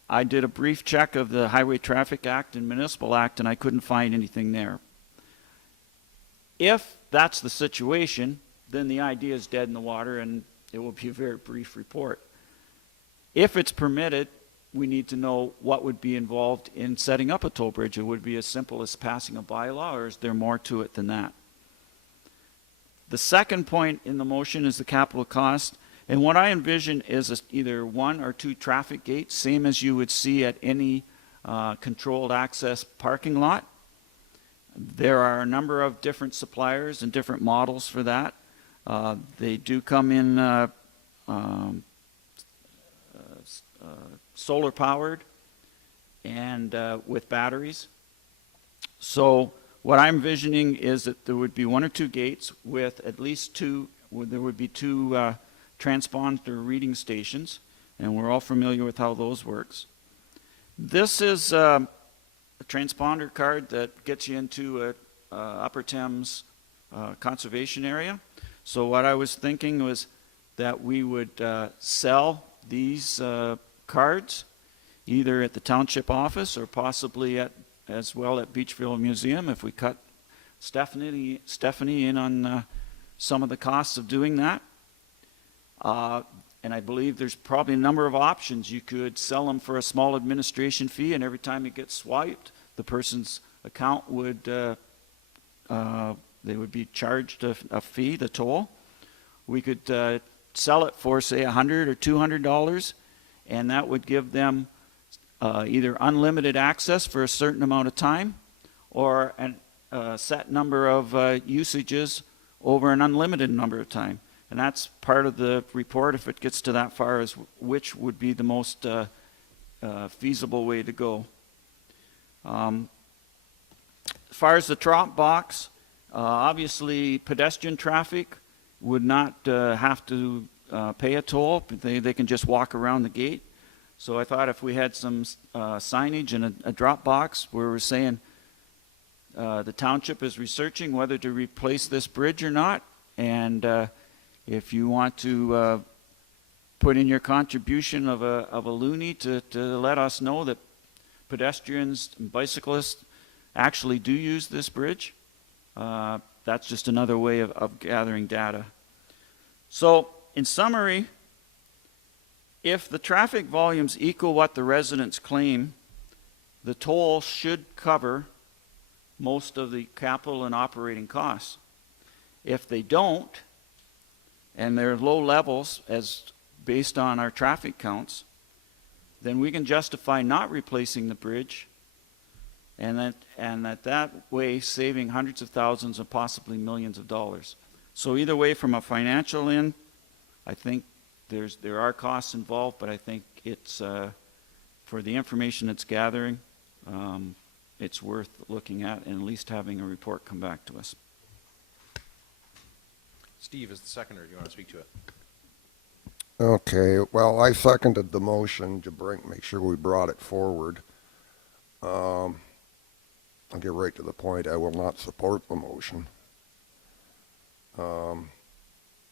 I did a brief check of the Highway Traffic Act and Municipal Act, and I couldn't find anything there. If that's the situation, then the idea is dead in the water, and it will be a very brief report. If it's permitted, we need to know what would be involved in setting up a toll bridge. It would be as simple as passing a bylaw, or is there more to it than that? The second point in the motion is the capital cost. And what I envision is either 1 or 2 traffic gates, same as you would see at any controlled access parking lot. There are a number of different suppliers and different models for that. They do come in solar powered and with batteries. So what I'm envisioning is that there would be 1 or 2 gates with at least 2, there would be 2 transponder reading stations, and we're all familiar with how those works. This is a transponder card that gets you into a Upper Thames conservation area. So what I was thinking was that we would sell these cards either at the township office or possibly as well at Beachville Museum if we cut Stephanie in on some of the costs of doing that. And I believe there's probably a number of options. You could sell them for a small administration fee, and every time it gets swiped, the person's account would they would be charged a fee, the toll. We could sell it for, say, $100 or $200, and that would give them either unlimited access for a certain amount of time or a set number of usages over an unlimited number of time. And that's part of the report, if it gets to that far, is which would be the most feasible way to go. As far as the drop box, obviously pedestrian traffic would not have to pay a toll. They can just walk around the gate. So I thought if we had some signage and a drop box where we're saying the township is researching whether to replace this bridge or not, and if you want to put in your contribution of a loonie to let us know that pedestrians and bicyclists actually do use this bridge, that's just another way of gathering data. So, in summary, if the traffic volumes equal what the residents claim, the toll should cover most of the capital and operating costs. If they don't, and they're low levels as based on our traffic counts, then we can justify not replacing the bridge, and that way saving hundreds of thousands and possibly millions of dollars. So either way, from a financial end, I think there are costs involved, but I think it's for the information it's gathering, it's worth looking at and at least having a report come back to us. Steve is the seconder. Do you want to speak to it? Okay, well, I seconded the motion to make sure we brought it forward. I'll get right to the point. I will not support the motion.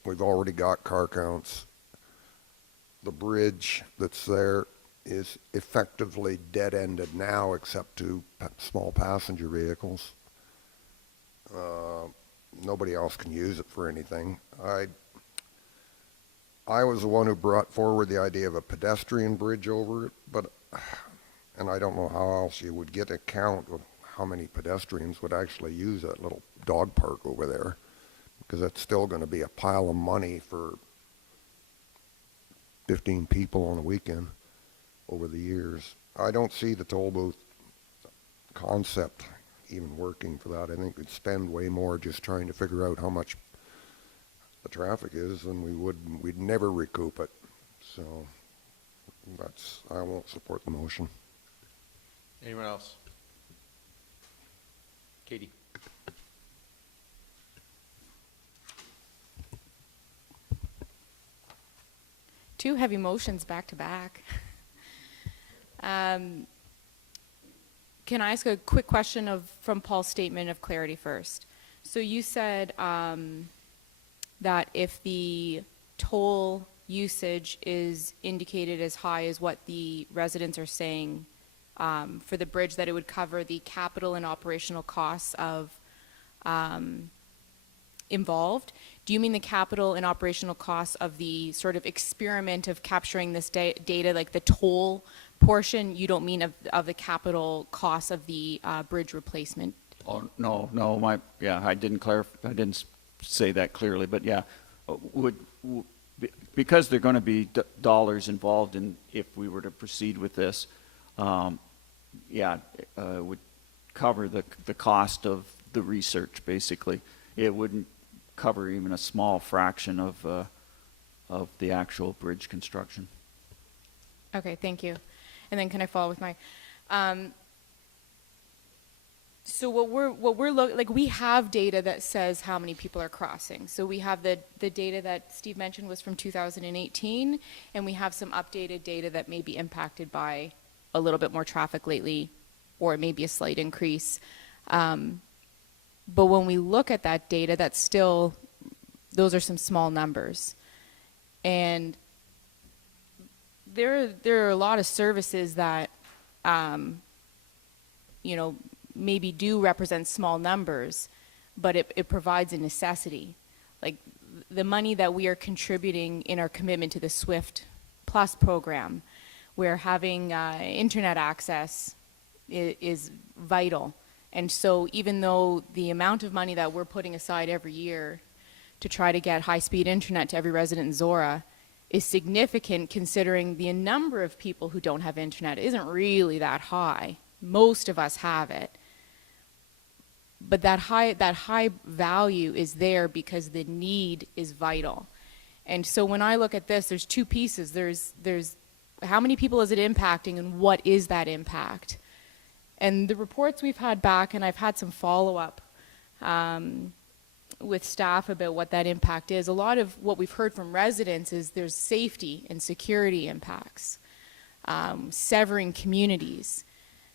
We've already got car counts. The bridge that's there is effectively dead-ended now except to small passenger vehicles. Nobody else can use it for anything. I was the one who brought forward the idea of a pedestrian bridge over it, and I don't know how else you would get a count of how many pedestrians would actually use that little dog park over there, because that's still going to be a pile of money for 15 people on a weekend over the years. I don't see the toll booth concept even working for that. I think we'd spend way more just trying to figure out how much the traffic is than we'd never recoup it. So I won't support the motion. Anyone else? Katie. Two heavy motions back to back. Can I ask a quick question from Paul's statement of clarity first? So you said that if the toll usage is indicated as high as what the residents are saying for the bridge, that it would cover the capital and operational costs of involved. Do you mean the capital and operational costs of the sort of experiment of capturing this data, like the toll portion? You don't mean of the capital costs of the bridge replacement? Oh, no, I didn't say that clearly, but yeah, because there are going to be dollars involved in if we were to proceed with this, it would cover the cost of the research, basically. It wouldn't cover even a small fraction of the actual bridge construction. Okay, thank you. And then can I follow with my, So we have data that says how many people are crossing. So we have the data that Steve mentioned was from 2018, and we have some updated data that may be impacted by a little bit more traffic lately, or maybe a slight increase. But when we look at that data, that's still, those are some small numbers. And there are a lot of services that, maybe do represent small numbers, but it provides a necessity. Like the money that we are contributing in our commitment to the SWIFT Plus program, where having internet access is vital. And so even though the amount of money that we're putting aside every year to try to get high-speed internet to every resident in Zora is significant, considering the number of people who don't have internet isn't really that high. Most of us have it. But that high value is there because the need is vital. And so when I look at this, there's two pieces. There's how many people is it impacting, and what is that impact? And the reports we've had back, and I've had some follow-up with staff about what that impact is. A lot of what we've heard from residents is there's safety and security impacts, severing communities.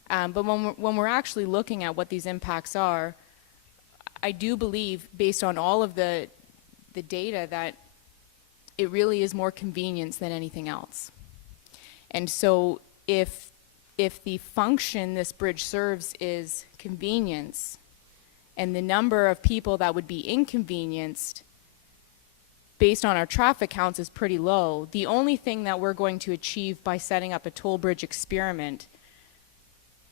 But when we're actually looking at what these impacts are, I do believe, based on all of the data, that it really is more convenience than anything else. And so if the function this bridge serves is convenience, and the number of people that would be inconvenienced based on our traffic counts is pretty low, the only thing that we're going to achieve by setting up a toll bridge experiment,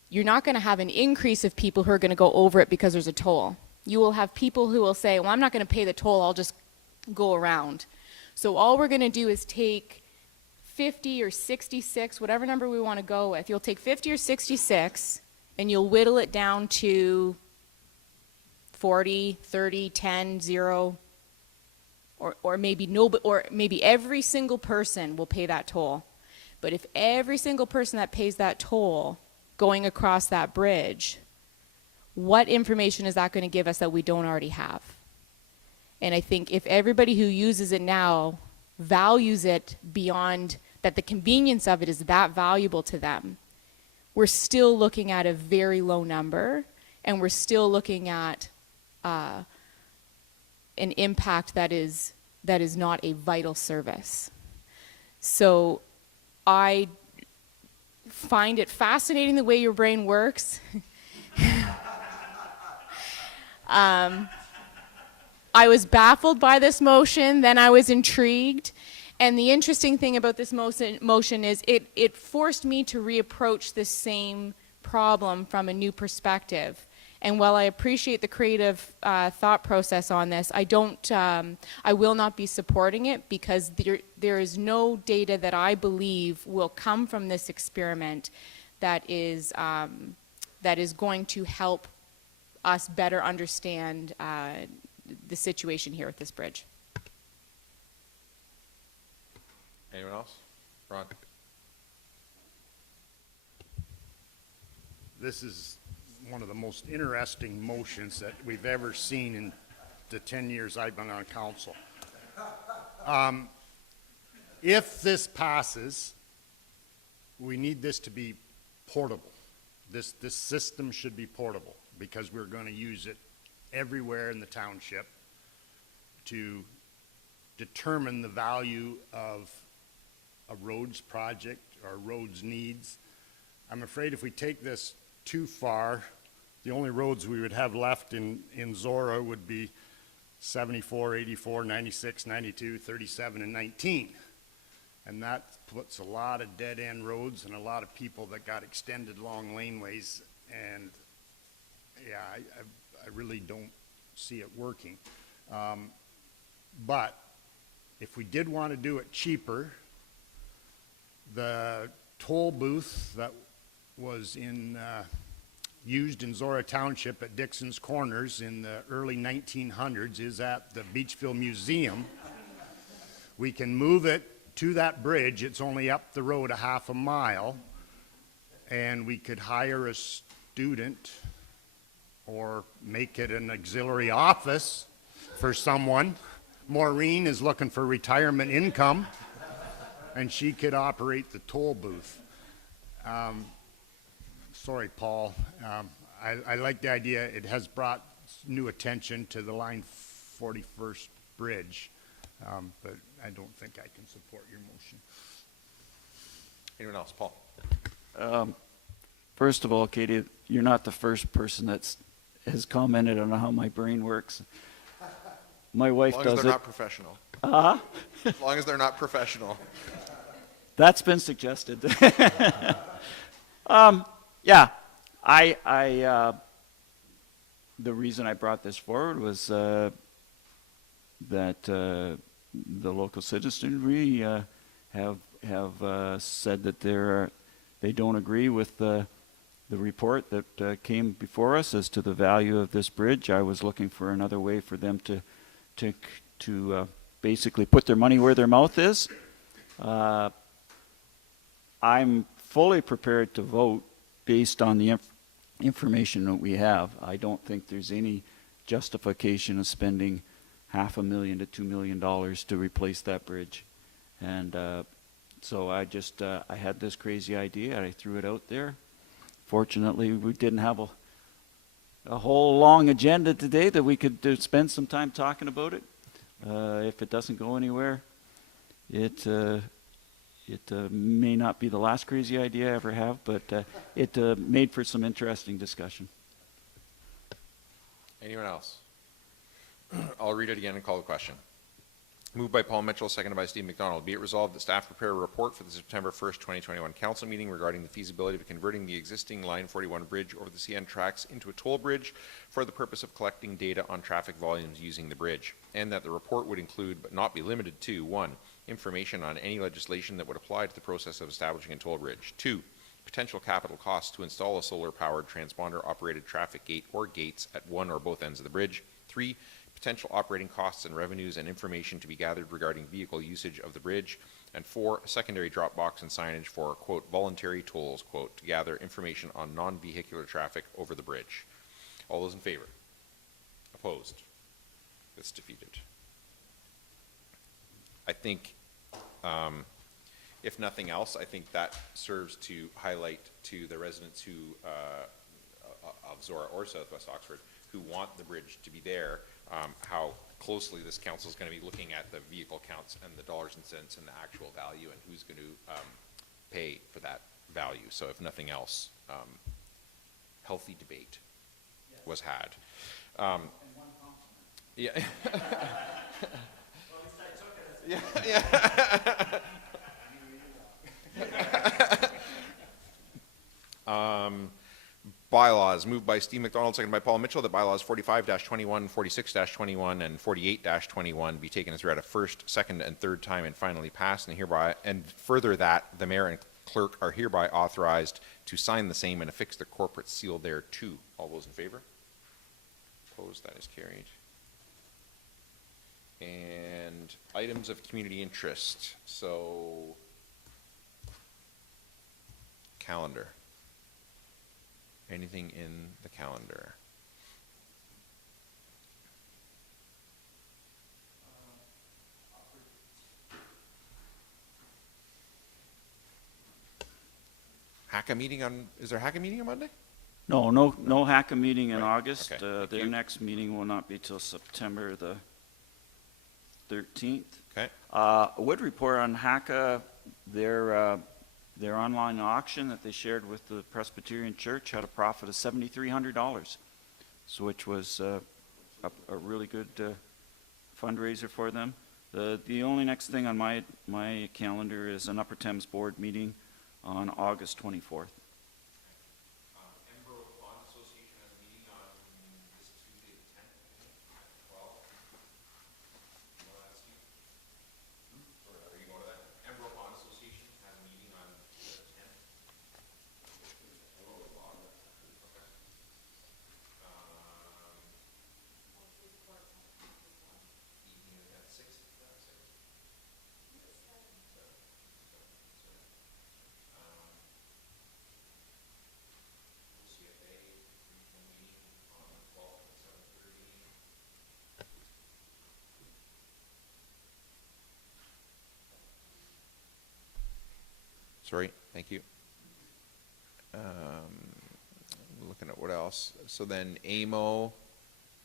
you're not going to have an increase of people who are going to go over it because there's a toll. You will have people who will say, well, I'm not going to pay the toll, I'll just go around. So all we're going to do is take 50 or 66, whatever number we want to go with. You'll take 50 or 66, and you'll whittle it down to 40, 30, 10, 0, or maybe no, or maybe every single person will pay that toll. But if every single person that pays that toll going across that bridge, what information is that going to give us that we don't already have? And I think if everybody who uses it now values it beyond that, the convenience of it is that valuable to them, we're still looking at a very low number, and we're still looking at an impact that is not a vital service. So I find it fascinating the way your brain works. I was baffled by this motion, then I was intrigued. And the interesting thing about this motion is it forced me to reapproach this same problem from a new perspective. And while I appreciate the creative thought process on this, I will not be supporting it, because there is no data that I believe will come from this experiment that is going to help us better understand the situation here with this bridge. Anyone else? Ron? This is one of the most interesting motions that we've ever seen in the 10 years I've been on council. If this passes, we need this to be portable. This system should be portable, because we're going to use it everywhere in the township to determine the value of a roads project or roads needs. I'm afraid if we take this too far, the only roads we would have left in Zora would be 74, 84, 96, 92, 37, and 19. And that puts a lot of dead-end roads and a lot of people that got extended long laneways. And yeah, I really don't see it working. But if we did want to do it cheaper, the toll booth that was used in Zorra Township at Dixon's Corners in the early 1900s is at the Beachville Museum. We can move it to that bridge. It's only up the road a half a mile, and we could hire a student or make it an auxiliary office for someone. Maureen is looking for retirement income, and she could operate the toll booth. Sorry, Paul. I like the idea. It has brought new attention to the Line 41st Bridge, but I don't think I can support your motion. Anyone else? Paul? First of all, Katie, you're not the first person has commented on how my brain works. My wife As long does as they're it. not professional. Uh-huh. As long as they're not professional. That's been suggested. Yeah, the reason I brought this forward was that the local citizenry have said that they don't agree with the report that came before us as to the value of this bridge. I was looking for another way for them to basically put their money where their mouth is. I'm fully prepared to vote based on the information that we have. I don't think there's any justification of spending $500,000 to $2 million to replace that bridge. And so I had this crazy idea. I threw it out there. Fortunately, we didn't have a whole long agenda today that we could spend some time talking about it. If it doesn't go anywhere, it may not be the last crazy idea I ever have, but it made for some interesting discussion. Anyone else? I'll read it again and call the question. Moved by Paul Mitchell, seconded by Steve McDonald. Be it resolved that staff prepare a report for the September 1st, 2021 council meeting regarding the feasibility of converting the existing Line 41 bridge over the CN tracks into a toll bridge for the purpose of collecting data on traffic volumes using the bridge, and that the report would include, but not be limited to, 1, information on any legislation that would apply to the process of establishing a toll bridge. 2, potential capital costs to install a solar-powered transponder-operated traffic gate or gates at one or both ends of the bridge. 3, potential operating costs and revenues and information to be gathered regarding vehicle usage of the bridge. And 4, a secondary drop box and signage for, quote, voluntary tolls, quote, to gather information on non-vehicular traffic over the bridge. All those in favor? Opposed? It's defeated. I think, if nothing else, I think that serves to highlight to the residents who of Zora or Southwest Oxford who want the bridge to be there, how closely this council is going to be looking at the vehicle counts and the dollars and cents and the actual value and who's going to pay for that value. So if nothing else, healthy debate was had. Yeah. Yeah, yeah. Bylaws, moved by Steve McDonald, seconded by Paul Mitchell, that bylaws 45-21, 46-21, and 48-21 be taken as read a first, second, and third time and finally passed, and further that the mayor and clerk are hereby authorized to sign the same and affix the corporate seal thereto. All those in favor? Opposed? That is carried. And items of community interest. So, calendar. Anything in the calendar? HACA meeting on, is there a HACA meeting on Monday? No HACA meeting in August. Okay. Their next meeting will not be till September the 13th. Okay. I would report on HACA, their online auction that they shared with the Presbyterian Church had a profit of $7,300, so which was a really good fundraiser for them. The only next thing on my calendar is an Upper Thames board meeting on August 24th. Sorry, thank you. Looking at what else. So then AMO,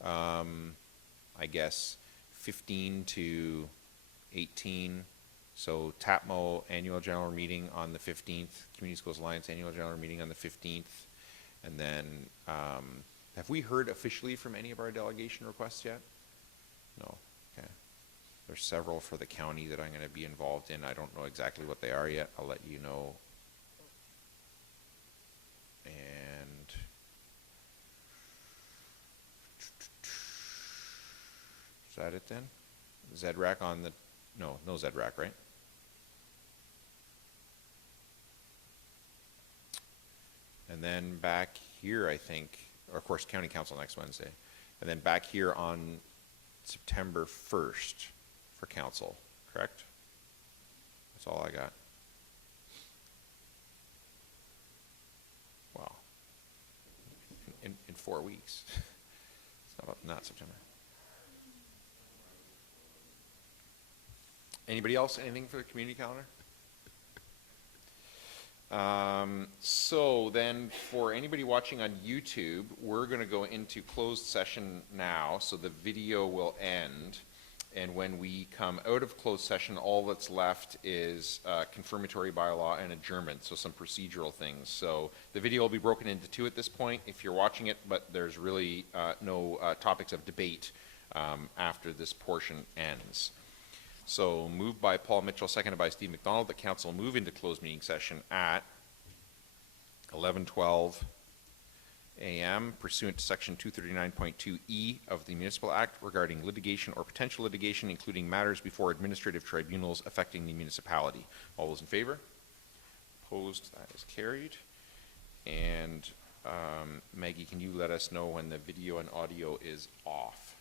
I guess 15 to 18. So TAPMO annual general meeting on the 15th, Community Schools Alliance annual general meeting on the 15th. And then, have we heard officially from any of our delegation requests yet? No, okay. There's several for the county that I'm gonna be involved in. I don't know exactly what they are yet. I'll let you know. And is that it then? ZRAC on the, no ZRAC, right? And then back here, I think, or of course, County Council next Wednesday. And then back here on September 1st for council, correct? That's all I got. Wow. In 4 weeks. It's not September. Anybody else, anything for the community calendar? So then for anybody watching on YouTube, we're going to go into closed session now, so the video will end. And when we come out of closed session, all that's left is confirmatory bylaw and adjournment, so some procedural things. So the video will be broken into two at this point if you're watching it, but there's really no topics of debate after this portion ends. So moved by Paul Mitchell, seconded by Steve McDonald, the council move into closed meeting session at 11:12 a.m. pursuant to section 239.2E of the Municipal Act regarding litigation or potential litigation, including matters before administrative tribunals affecting the municipality. All those in favor? Opposed? That is carried. And Maggie, can you let us know when the video and audio is off?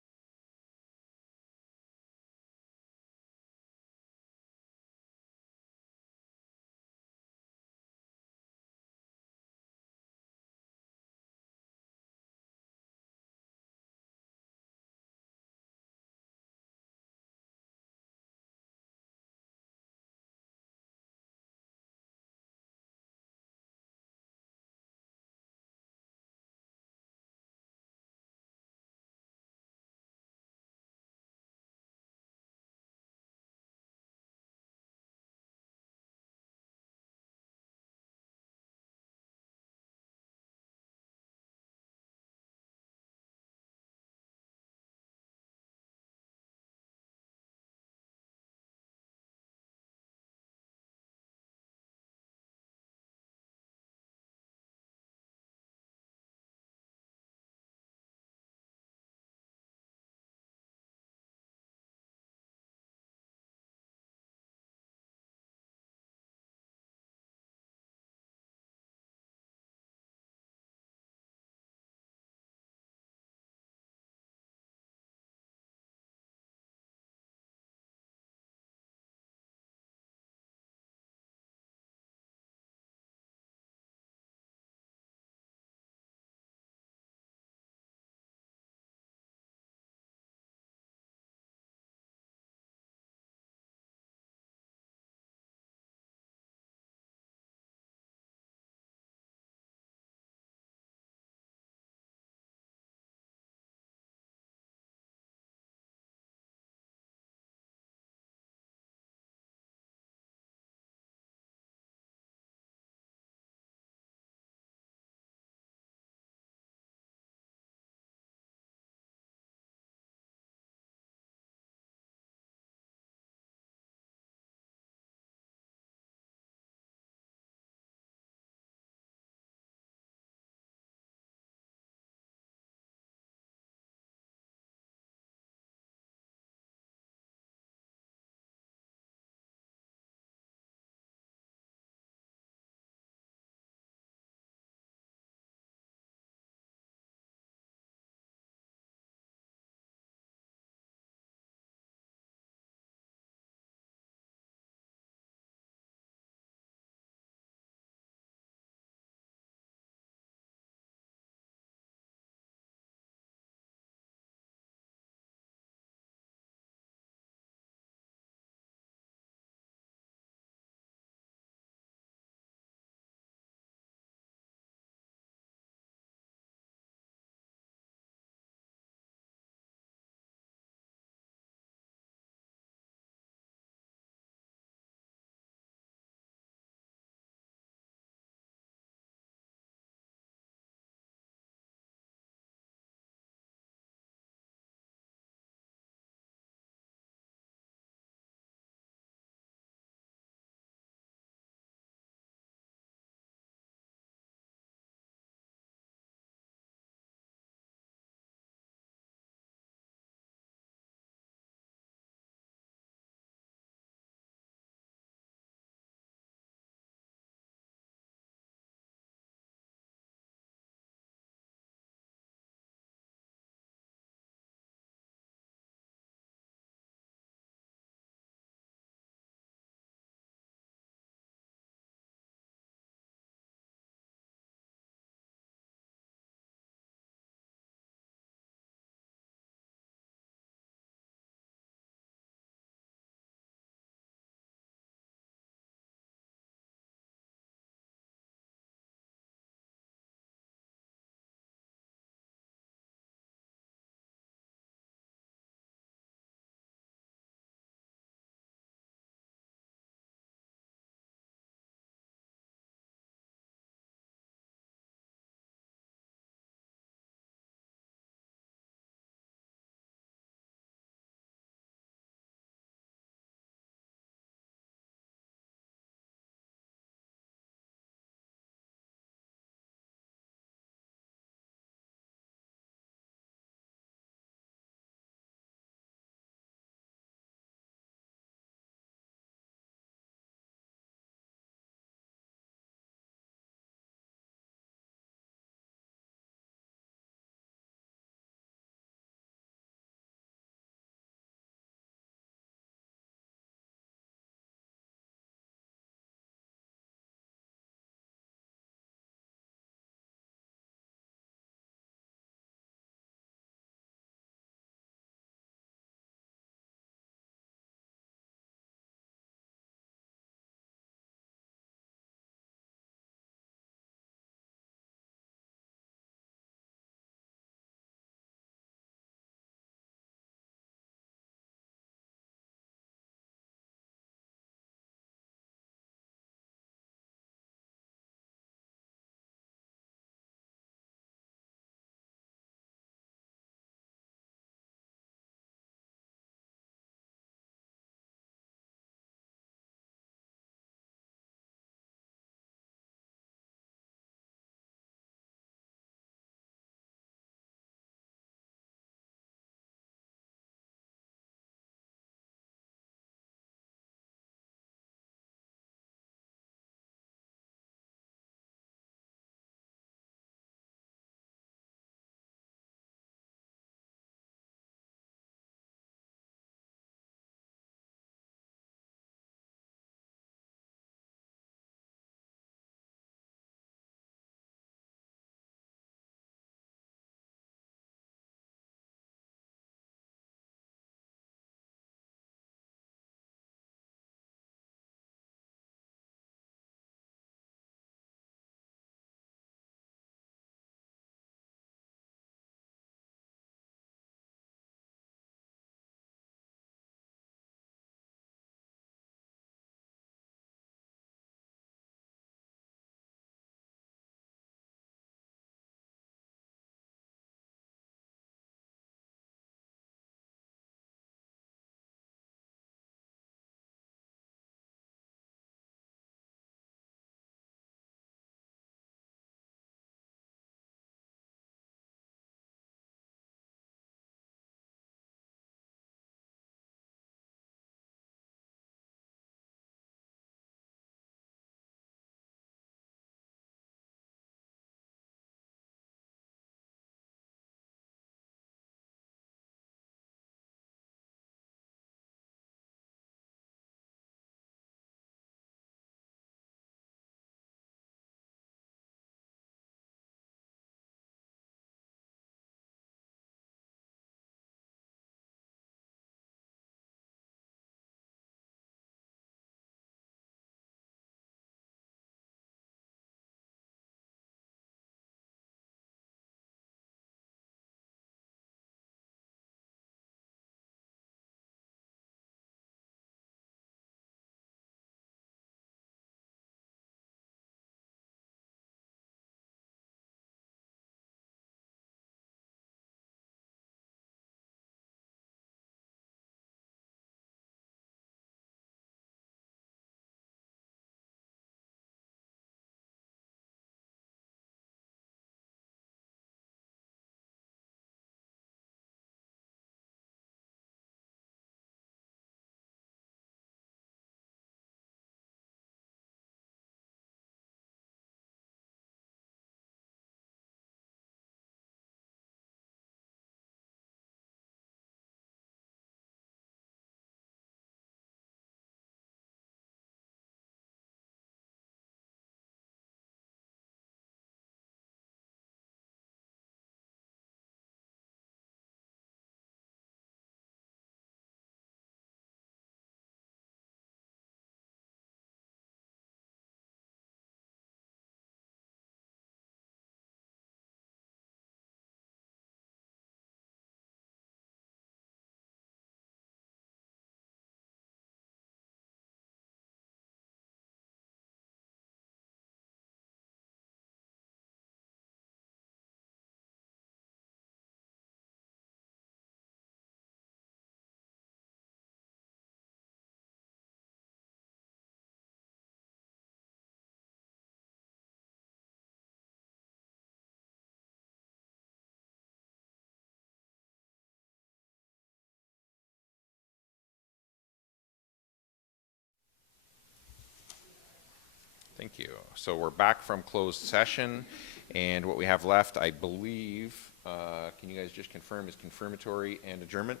you. So we're back from closed session, and what we have left, I believe, can you guys just confirm, is confirmatory and adjournment?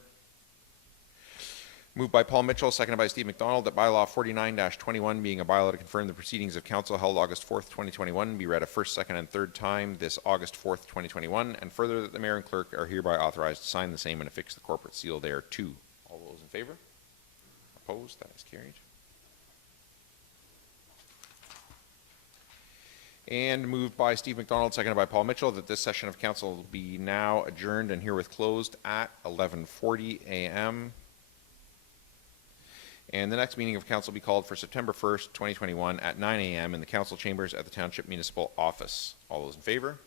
Moved by Paul Mitchell, seconded by Steve McDonald, that bylaw 49-21, being a bylaw to confirm the proceedings of council held August 4th, 2021, be read a first, second, and third time this August 4th, 2021, and further that the mayor and clerk are hereby authorized to sign the same and affix the corporate seal thereto. All those in favor? Opposed? That is carried. And moved by Steve McDonald, seconded by Paul Mitchell, that this session of council be now adjourned and herewith closed at 11:40 a.m. And the next meeting of council be called for September 1st, 2021 at 9 a.m. in the council chambers at the Township Municipal Office. All those in favor?